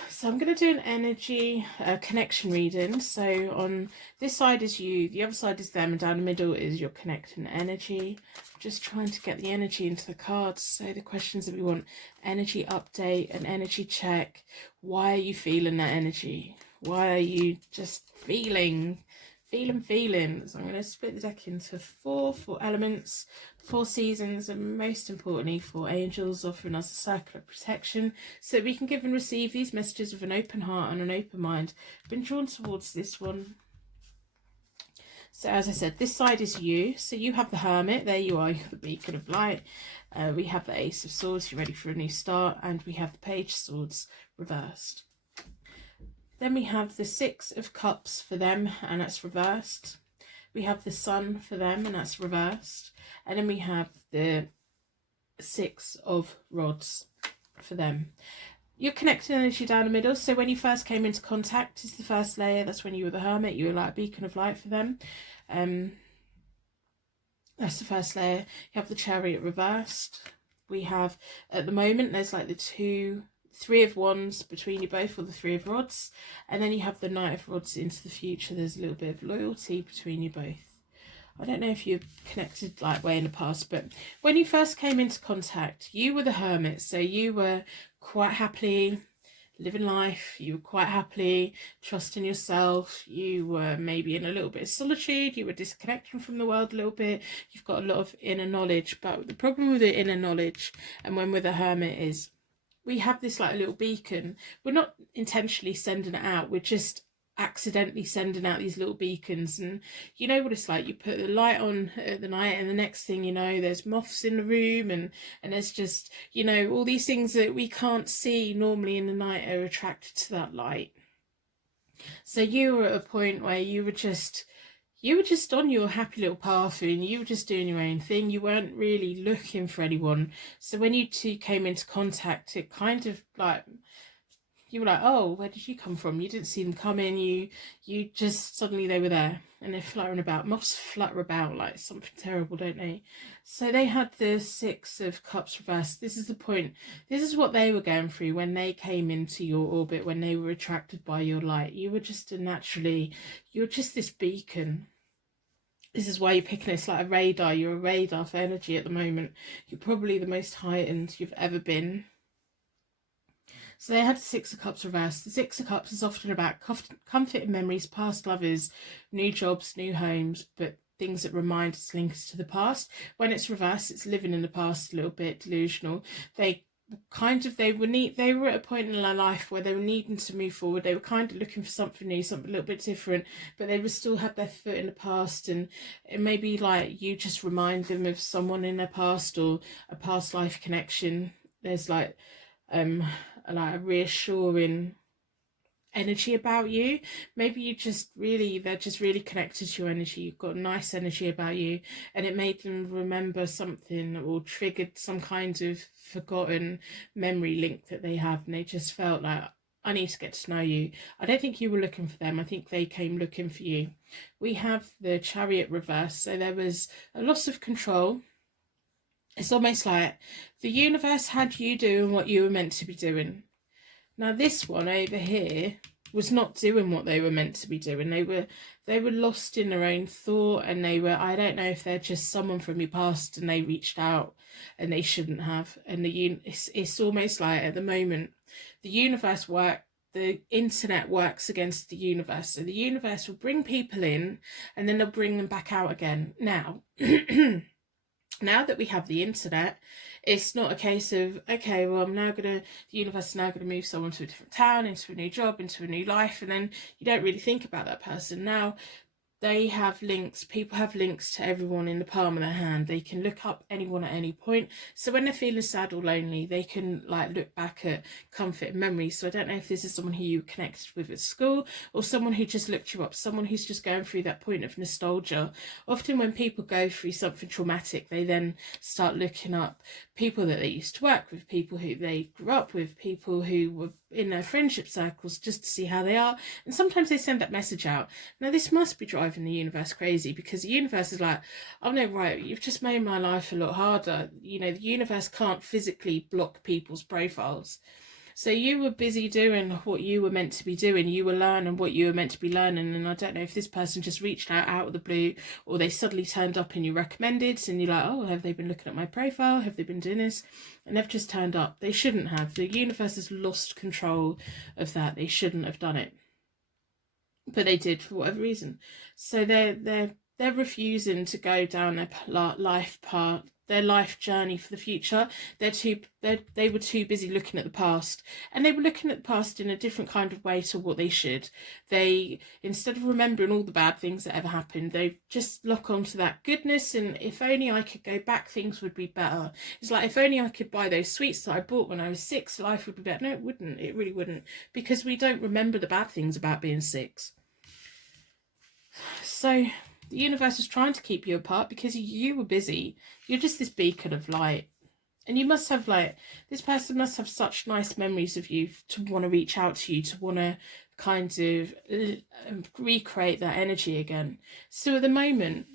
So I'm going to do an energy connection reading. So on this side is you, the other side is them, and down the middle is your connecting energy. Just trying to get the energy into the cards. So the questions that we want: energy update, an energy check. Why are you feeling that energy? Why are you just feeling? So I'm going to split the deck into 4 elements, 4 seasons, and most importantly 4 angels, offering us a circle of protection so we can give and receive these messages with an open heart and an open mind. I've been drawn towards this one. So as I said, this side is you. So you have the Hermit. There you are. You're the beacon of light. We have the Ace of Swords, you're ready for a new start, and we have the Page of Swords reversed. Then we have the Six of Cups for them, and that's reversed. We have the Sun for them, and that's reversed. And then we have the Six of Rods for them. You're connecting energy down the middle. So when you first came into contact is the first layer. That's when you were the Hermit. You were like a beacon of light for them. That's the first layer. You have the Chariot reversed. We have, at the moment, there's like the Three of Wands between you both, or the Three of Rods. And then you have the Knight of Rods into the future. There's a little bit of loyalty between you both. I don't know if you're connected like way in the past, but when you first came into contact, you were the Hermit. So you were quite happily living life. You were quite happily trusting yourself. You were maybe in a little bit of solitude. You were disconnecting from the world a little bit. You've got a lot of inner knowledge. But the problem with the inner knowledge and when we're the Hermit is we have this like little beacon. We're not intentionally sending it out. We're just accidentally sending out these little beacons, and you know what it's like. You put the light on at the night and the next thing you know there's moths in the room, and there's just, you know, all these things that we can't see normally in the night are attracted to that light. So you were at a point where you were just on your happy little path and you were just doing your own thing. You weren't really looking for anyone. So when you two came into contact, it kind of like, you were like, oh, where did you come from? You didn't see them come in. You just, suddenly they were there and they're fluttering about. Moths flutter about like something terrible, don't they? So they had the Six of Cups reversed. This is the point. This is what they were going through when they came into your orbit, when they were attracted by your light. You were just you're just this beacon. This is why you're picking this like a radar. You're a radar for energy at the moment. You're probably the most heightened you've ever been. So they had the Six of Cups reversed. The Six of Cups is often about comfort and memories, past lovers, new jobs, new homes, but things that remind us, link us to the past. When it's reversed, it's living in the past, a little bit delusional. They were at a point in their life where they were needing to move forward. They were kind of looking for something new, something a little bit different, but they would still have their foot in the past, and it may be like you just remind them of someone in their past or a past life connection. There's like a reassuring energy about you. Maybe they're just really connected to your energy. You've got nice energy about you, and it made them remember something or triggered some kind of forgotten memory link that they have, and they just felt like, I need to get to know you. I don't think you were looking for them. I think they came looking for you. We have the Chariot reverse. So there was a loss of control. It's almost like the universe had you doing what you were meant to be doing. Now this one over here was not doing what they were meant to be doing. They were lost in their own thought, and I don't know if they're just someone from your past and they reached out and they shouldn't have. And it's almost like at the moment the internet works against the universe. So the universe will bring people in and then they'll bring them back out again. Now now that we have the internet, it's not a case of, okay, well, the universe is now going to move someone to a different town, into a new job, into a new life, and then you don't really think about that person. Now they have links. People have links to everyone in the palm of their hand. They can look up anyone at any point. So when they're feeling sad or lonely, they can like look back at comfort and memories. So I don't know if this is someone who you connected with at school or someone who just looked you up, someone who's just going through that point of nostalgia. Often when people go through something traumatic, they then start looking up people that they used to work with, people who they grew up with, people who were in their friendship circles, just to see how they are. And sometimes they send that message out. Now this must be driving the universe crazy, because the universe is like, oh no, right, you've just made my life a lot harder. You know, the universe can't physically block people's profiles. So you were busy doing what you were meant to be doing. You were learning what you were meant to be learning. And I don't know if this person just reached out of the blue, or they suddenly turned up and you recommended, and you're like, oh, have they been looking at my profile? Have they been doing this? And they've just turned up. They shouldn't have. The universe has lost control of that. They shouldn't have done it. But they did for whatever reason. So they're refusing to go down their life path their life journey for the future. They were too busy looking at the past, and they were looking at the past in a different kind of way to what they should. They, instead of remembering all the bad things that ever happened, they just lock onto that goodness, and if only I could go back, things would be better. It's like, if only I could buy those sweets that I bought when I was 6, life would be better. No, it wouldn't. It really wouldn't, because we don't remember the bad things about being 6. So the universe is trying to keep you apart because you were busy. You're just this beacon of light. And you must have, like, this person must have such nice memories of you to want to reach out to you, to want to kind of recreate that energy again. So at the moment,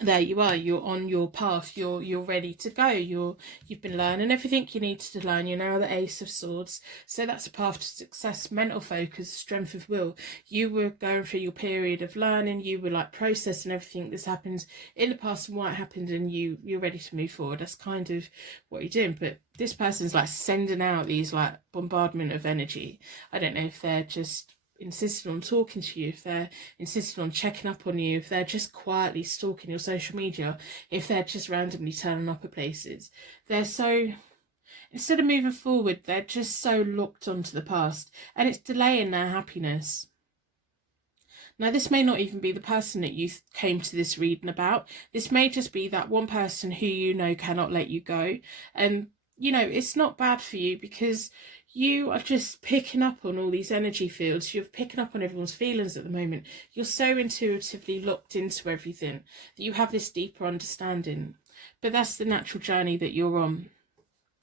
there you are, you're on your path, you're ready to go, you've been learning everything you need to learn, you're now the Ace of Swords, so that's a path to success, mental focus, strength of will. You were going through your period of learning, you were like processing everything that's happened in the past and why it happened, and you're ready to move forward. That's kind of what you're doing. But this person's like sending out these like bombardment of energy. I don't know if they're just insisting on talking to you, if they're insisting on checking up on you, if they're just quietly stalking your social media, if they're just randomly turning up at places. They're so, instead of moving forward, they're just so locked onto the past, and it's delaying their happiness. Now, this may not even be the person that you came to this reading about. This may just be that one person who you know cannot let you go. And, you know, it's not bad for you, because you are just picking up on all these energy fields. You're picking up on everyone's feelings at the moment. You're so intuitively locked into everything that you have this deeper understanding. But that's the natural journey that you're on.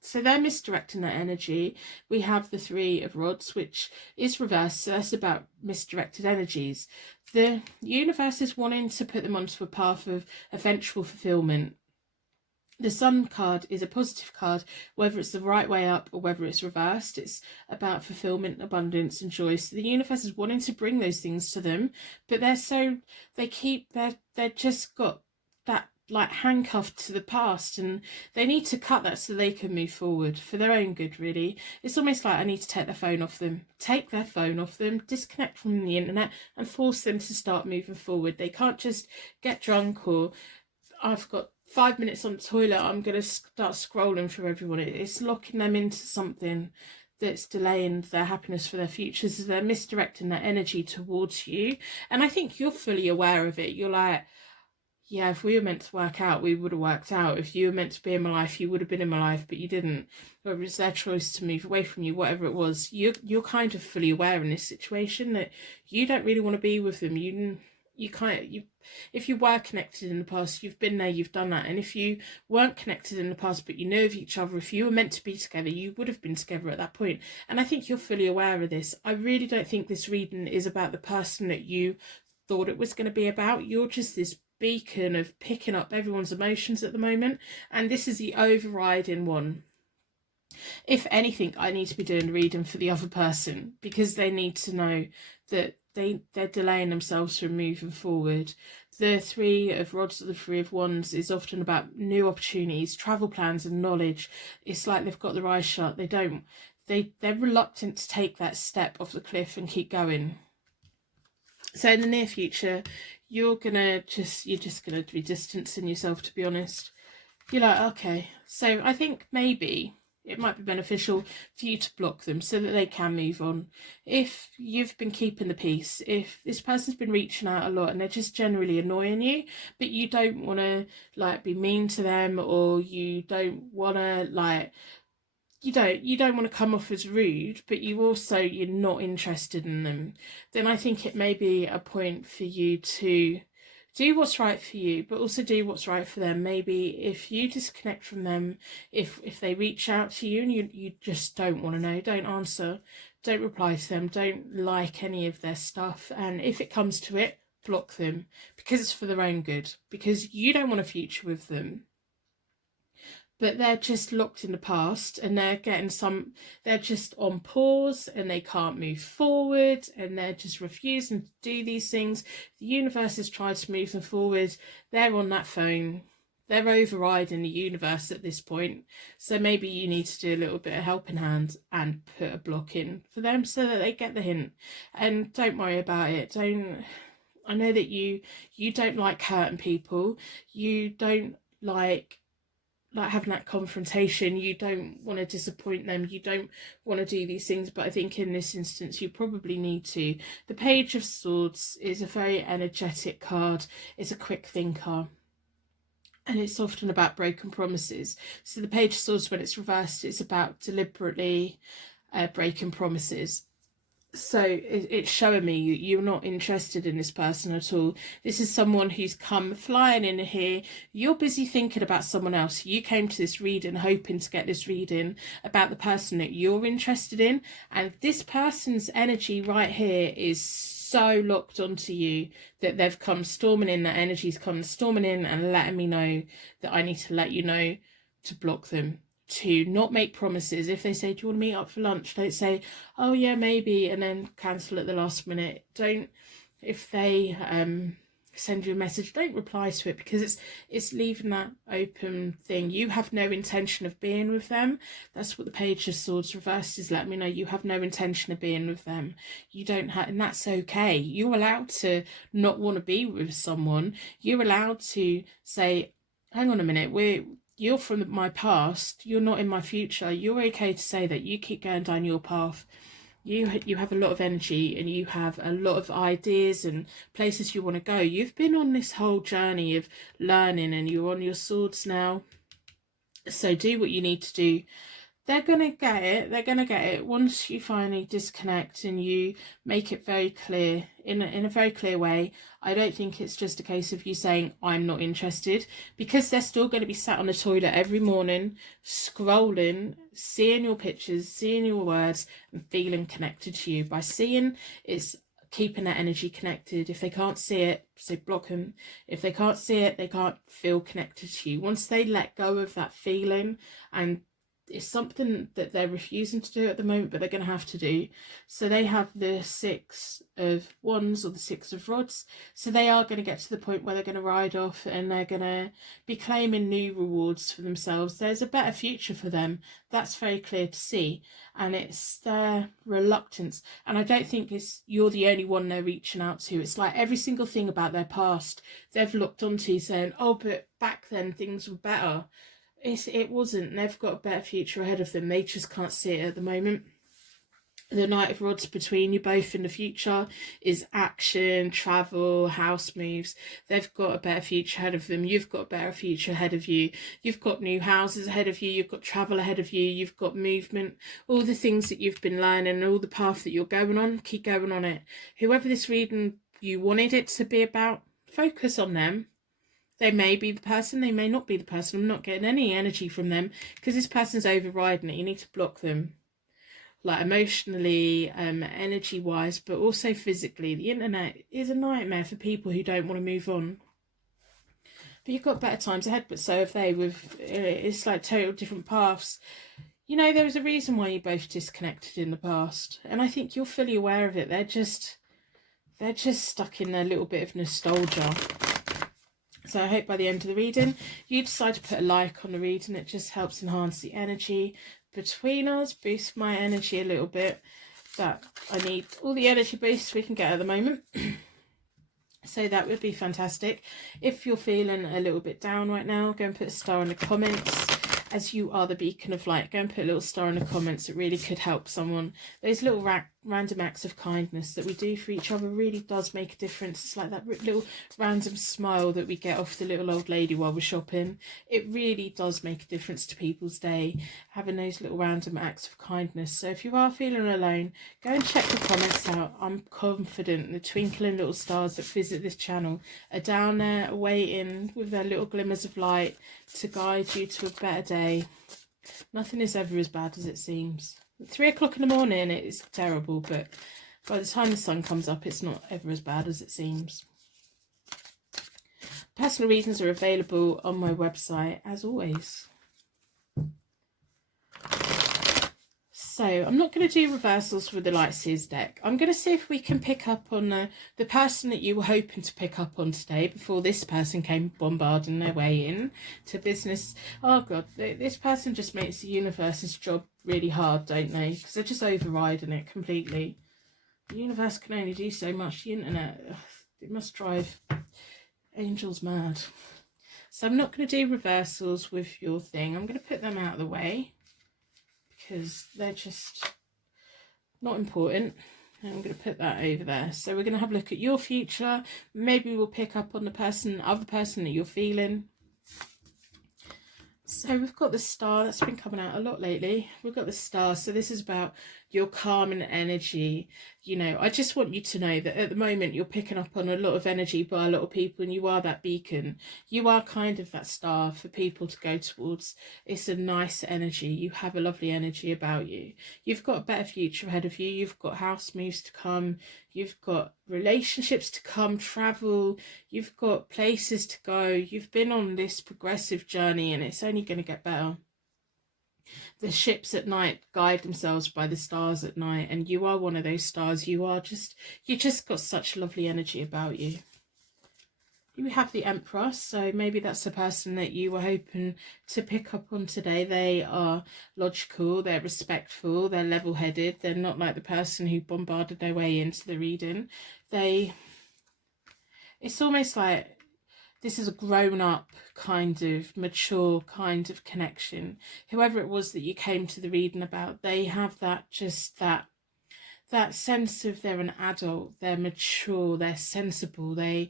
So they're misdirecting that energy. We have the 3 of Rods, which is reversed. So that's about misdirected energies. The universe is wanting to put them onto a path of eventual fulfillment. The Sun card is a positive card, whether it's the right way up or whether it's reversed. It's about fulfillment, abundance and joy. So the universe is wanting to bring those things to them, but they're just got that like handcuffed to the past, and they need to cut that so they can move forward for their own good, really. It's almost like I need to take their phone off them, disconnect from the internet and force them to start moving forward. They can't just get drunk or I've got 5 minutes on the toilet, I'm going to start scrolling through everyone. It's locking them into something that's delaying their happiness for their futures. So they're misdirecting their energy towards you. And I think you're fully aware of it. You're like, yeah, if we were meant to work out, we would have worked out. If you were meant to be in my life, you would have been in my life, but you didn't. Whether it was their choice to move away from you, whatever it was, you're kind of fully aware in this situation that you don't really want to be with them. If you were connected in the past, you've been there, you've done that. And if you weren't connected in the past, but you know of each other, if you were meant to be together, you would have been together at that point. And I think you're fully aware of this. I really don't think this reading is about the person that you thought it was going to be about. You're just this beacon of picking up everyone's emotions at the moment. And this is the overriding one. If anything, I need to be doing reading for the other person, because they need to know that they're delaying themselves from moving forward. The 3 of Rods or the 3 of Wands is often about new opportunities, travel plans and knowledge. It's like they've got their eyes shut. They're reluctant to take that step off the cliff and keep going. So in the near future, you're just gonna be distancing yourself, to be honest. You're like, okay. So I think maybe it might be beneficial for you to block them so that they can move on. If you've been keeping the peace, if this person's been reaching out a lot and they're just generally annoying you, but you don't want to like be mean to them, or you don't want to like, you don't want to come off as rude, but you're not interested in them, then I think it may be a point for you to do what's right for you, but also do what's right for them. Maybe if you disconnect from them, if they reach out to you and you just don't want to know, don't answer, don't reply to them, don't like any of their stuff. And if it comes to it, block them, because it's for their own good, because you don't want a future with them. But they're just locked in the past, and they're just on pause, and they can't move forward, and they're just refusing to do these things. The universe has tried to move them forward. They're on that phone. They're overriding the universe at this point. So maybe you need to do a little bit of helping hand and put a block in for them so that they get the hint. And don't worry about it. I know that you don't like hurting people. You don't like like having that confrontation. You don't want to disappoint them. You don't want to do these things. But I think in this instance, you probably need to. The Page of Swords is a very energetic card. It's a quick thinker. And it's often about broken promises. So the Page of Swords, when it's reversed, it's about deliberately breaking promises. So it's showing me you're not interested in this person at all. This is someone who's come flying in here. You're busy thinking about someone else. You came to this reading hoping to get this reading about the person that you're interested in. And this person's energy right here is so locked onto you that they've come storming in. That energy's come storming in and letting me know that I need to let you know to block them. To not make promises. If they say, do you want to meet up for lunch? Don't say, oh yeah, maybe, and then cancel at the last minute. Don't, if they send you a message, don't reply to it, because it's leaving that open thing. You have no intention of being with them. That's what the Page of Swords reversed is letting me know. You have no intention of being with them. You don't have, and that's okay. You're allowed to not want to be with someone. You're allowed to say, hang on a minute, you're from my past, you're not in my future. You're okay to say that. You keep going down your path. You have a lot of energy and you have a lot of ideas and places you want to go. You've been on this whole journey of learning and you're on your swords now. So do what you need to do. They're going to get it. They're going to get it once you finally disconnect and you make it very clear, in a very clear way. I don't think it's just a case of you saying, I'm not interested, because they're still going to be sat on the toilet every morning, scrolling, seeing your pictures, seeing your words, and feeling connected to you. By seeing, it's keeping that energy connected. If they can't see it, so block them. If they can't see it, they can't feel connected to you. Once they let go of that feeling, and it's something that they're refusing to do at the moment, but they're going to have to do. So they have the 6 of Wands or the 6 of Rods. So they are going to get to the point where they're going to ride off and they're going to be claiming new rewards for themselves. There's a better future for them. That's very clear to see. And it's their reluctance. And I don't think you're the only one they're reaching out to. It's like every single thing about their past they've looked onto, saying, oh, but back then things were better. It wasn't. They've got a better future ahead of them. They just can't see it at the moment. The Knight of Rods between you both in the future is action, travel, house moves. They've got a better future ahead of them. You've got a better future ahead of you. You've got new houses ahead of you. You've got travel ahead of you. You've got movement. All the things that you've been learning, all the path that you're going on, keep going on it. Whoever this reading you wanted it to be about, focus on them. They may be the person, they may not be the person. I'm not getting any energy from them because this person's overriding it. You need to block them, like emotionally, energy-wise, but also physically. The internet is a nightmare for people who don't want to move on. But you've got better times ahead, but so have they. It's like total different paths. You know, there was a reason why you both disconnected in the past, and I think you're fully aware of it. They're just stuck in their little bit of nostalgia. So I hope by the end of the reading, you decide to put a like on the reading. It just helps enhance the energy between us, boost my energy a little bit. That I need all the energy boosts we can get at the moment. So that would be fantastic. If you're feeling a little bit down right now, go and put a star in the comments. As you are the beacon of light, go and put a little star in the comments. It really could help someone. Those little random acts of kindness that we do for each other really does make a difference. It's like that little random smile that we get off the little old lady while we're shopping. It really does make a difference to people's day, having those little random acts of kindness. So if you are feeling alone, go and check the comments out. I'm confident the twinkling little stars that visit this channel are down there waiting with their little glimmers of light to guide you to a better day. Nothing is ever as bad as it seems. At 3 o'clock in the morning it is terrible, but by the time the sun comes up it's not ever as bad as it seems. Personal readings are available on my website as always. So I'm not going to do reversals with the Lightseers deck. I'm going to see if we can pick up on the person that you were hoping to pick up on today before this person came bombarding their way in to business. Oh God, this person just makes the universe's job really hard, don't they? Because they're just overriding it completely. The universe can only do so much. The internet, it must drive angels mad. So I'm not going to do reversals with your thing. I'm going to put them out of the way because they're just not important. And I'm going to put that over there. So we're going to have a look at your future. Maybe we'll pick up on the other person that you're feeling. So we've got the star. That's been coming out a lot lately. We've got the star. So this is about your calm and energy. You know, I just want you to know that at the moment you're picking up on a lot of energy by a lot of people, and you are that beacon. You are kind of that star for people to go towards. It's a nice energy. You have a lovely energy about you. You've got a better future ahead of you. You've got house moves to come. You've got relationships to come, travel. You've got places to go. You've been on this progressive journey, and it's only going to get better. The ships at night guide themselves by the stars at night, and you are one of those stars. You just got such lovely energy about you. You have the Emperor, so maybe that's the person that you were hoping to pick up on today. They are logical, they're respectful, they're level-headed. They're not like the person who bombarded their way into the reading. It's almost like this is a grown-up kind of mature kind of connection. Whoever it was that you came to the reading about, they have that sense of they're an adult, they're mature, they're sensible, they're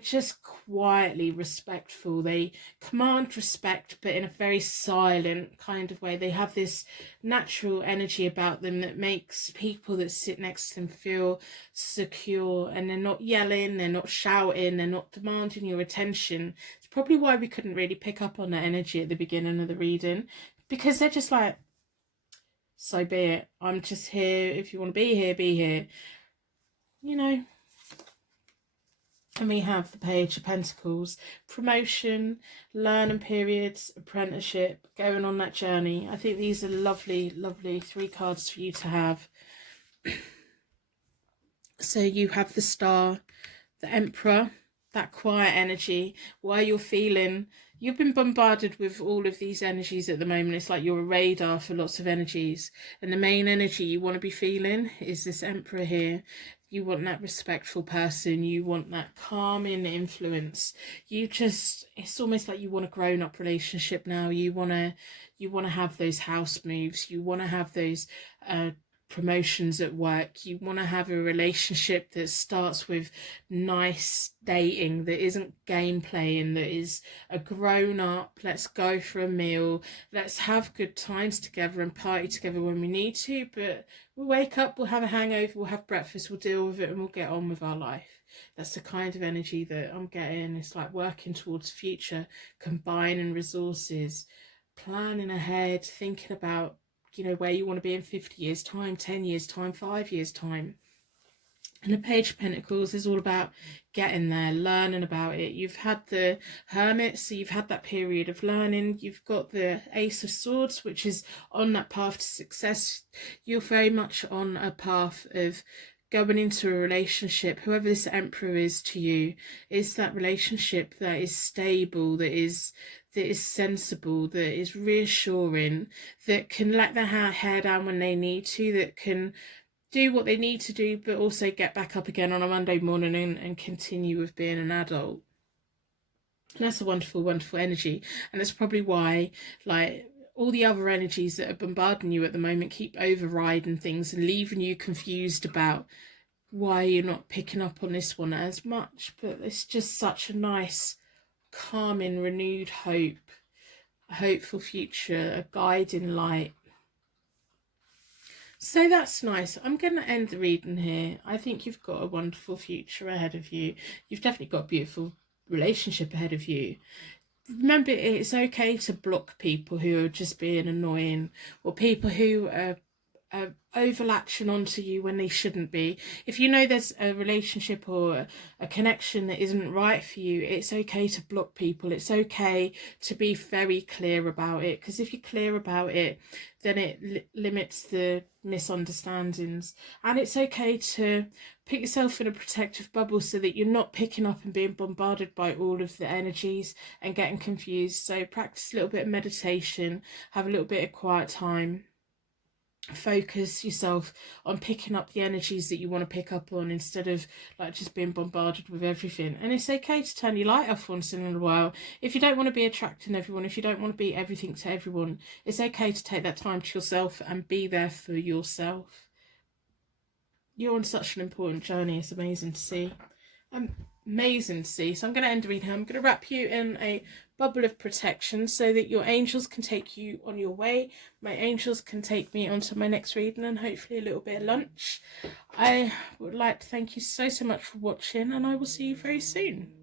just quietly respectful. They command respect, but in a very silent kind of way. They have this natural energy about them that makes people that sit next to them feel secure, and they're not yelling, they're not shouting, they're not demanding your attention. It's probably why we couldn't really pick up on that energy at the beginning of the reading, because they're just like, so be it. I'm just here. If you want to be here, be here. You know. And we have the Page of Pentacles, promotion, learning periods, apprenticeship, going on that journey. I think these are lovely, lovely 3 cards for you to have. So you have the Star, the Emperor, that quiet energy, why you're feeling. You've been bombarded with all of these energies at the moment. It's like you're a radar for lots of energies. And the main energy you want to be feeling is this Emperor here. You want that respectful person. You want that calming influence. It's almost like you want a grown-up relationship now. You want to have those house moves. You want to have those promotions at work. You want to have a relationship that starts with nice dating, that isn't game playing, that is a grown up, let's go for a meal, let's have good times together and party together when we need to, but we'll wake up, we'll have a hangover, we'll have breakfast, we'll deal with it, and we'll get on with our life. That's the kind of energy that I'm getting. It's like working towards future, combining resources, planning ahead, thinking about where you want to be in 50 years time, 10 years time, 5 years time. And the Page of Pentacles is all about getting there, learning about it. You've had the Hermit, so you've had that period of learning. You've got the Ace of Swords, which is on that path to success. You're very much on a path of going into a relationship. Whoever this Emperor is to you, is that relationship that is stable, that is sensible, that is reassuring, that can let their hair down when they need to, that can do what they need to do, but also get back up again on a Monday morning and continue with being an adult. And that's a wonderful, wonderful energy. And that's probably why, like, all the other energies that are bombarding you at the moment keep overriding things and leaving you confused about why you're not picking up on this one as much. But it's just such a nice, calming, renewed hope, a hopeful future, a guiding light. So that's nice. I'm going to end the reading here. I think you've got a wonderful future ahead of you. You've definitely got a beautiful relationship ahead of you. Remember, it's okay to block people who are just being annoying, or people who are overlatching onto you when they shouldn't be. If you know there's a relationship or a connection that isn't right for you, it's okay to block people. It's okay to be very clear about it, because if you're clear about it, then it limits the misunderstandings. And it's okay to put yourself in a protective bubble so that you're not picking up and being bombarded by all of the energies and getting confused. So practice a little bit of meditation, have a little bit of quiet time. focus yourself on picking up the energies that you want to pick up on, instead of like just being bombarded with everything. And it's okay to turn your light off once in a while. If you don't want to be attracting everyone, if you don't want to be everything to everyone, it's okay to take that time to yourself and be there for yourself. You're on such an important journey. It's amazing to see. Amazing to see. So I'm going to end the reading. I'm going to wrap you in a bubble of protection so that your angels can take you on your way. My angels can take me onto my next reading and hopefully a little bit of lunch. I would like to thank you so much for watching, and I will see you very soon.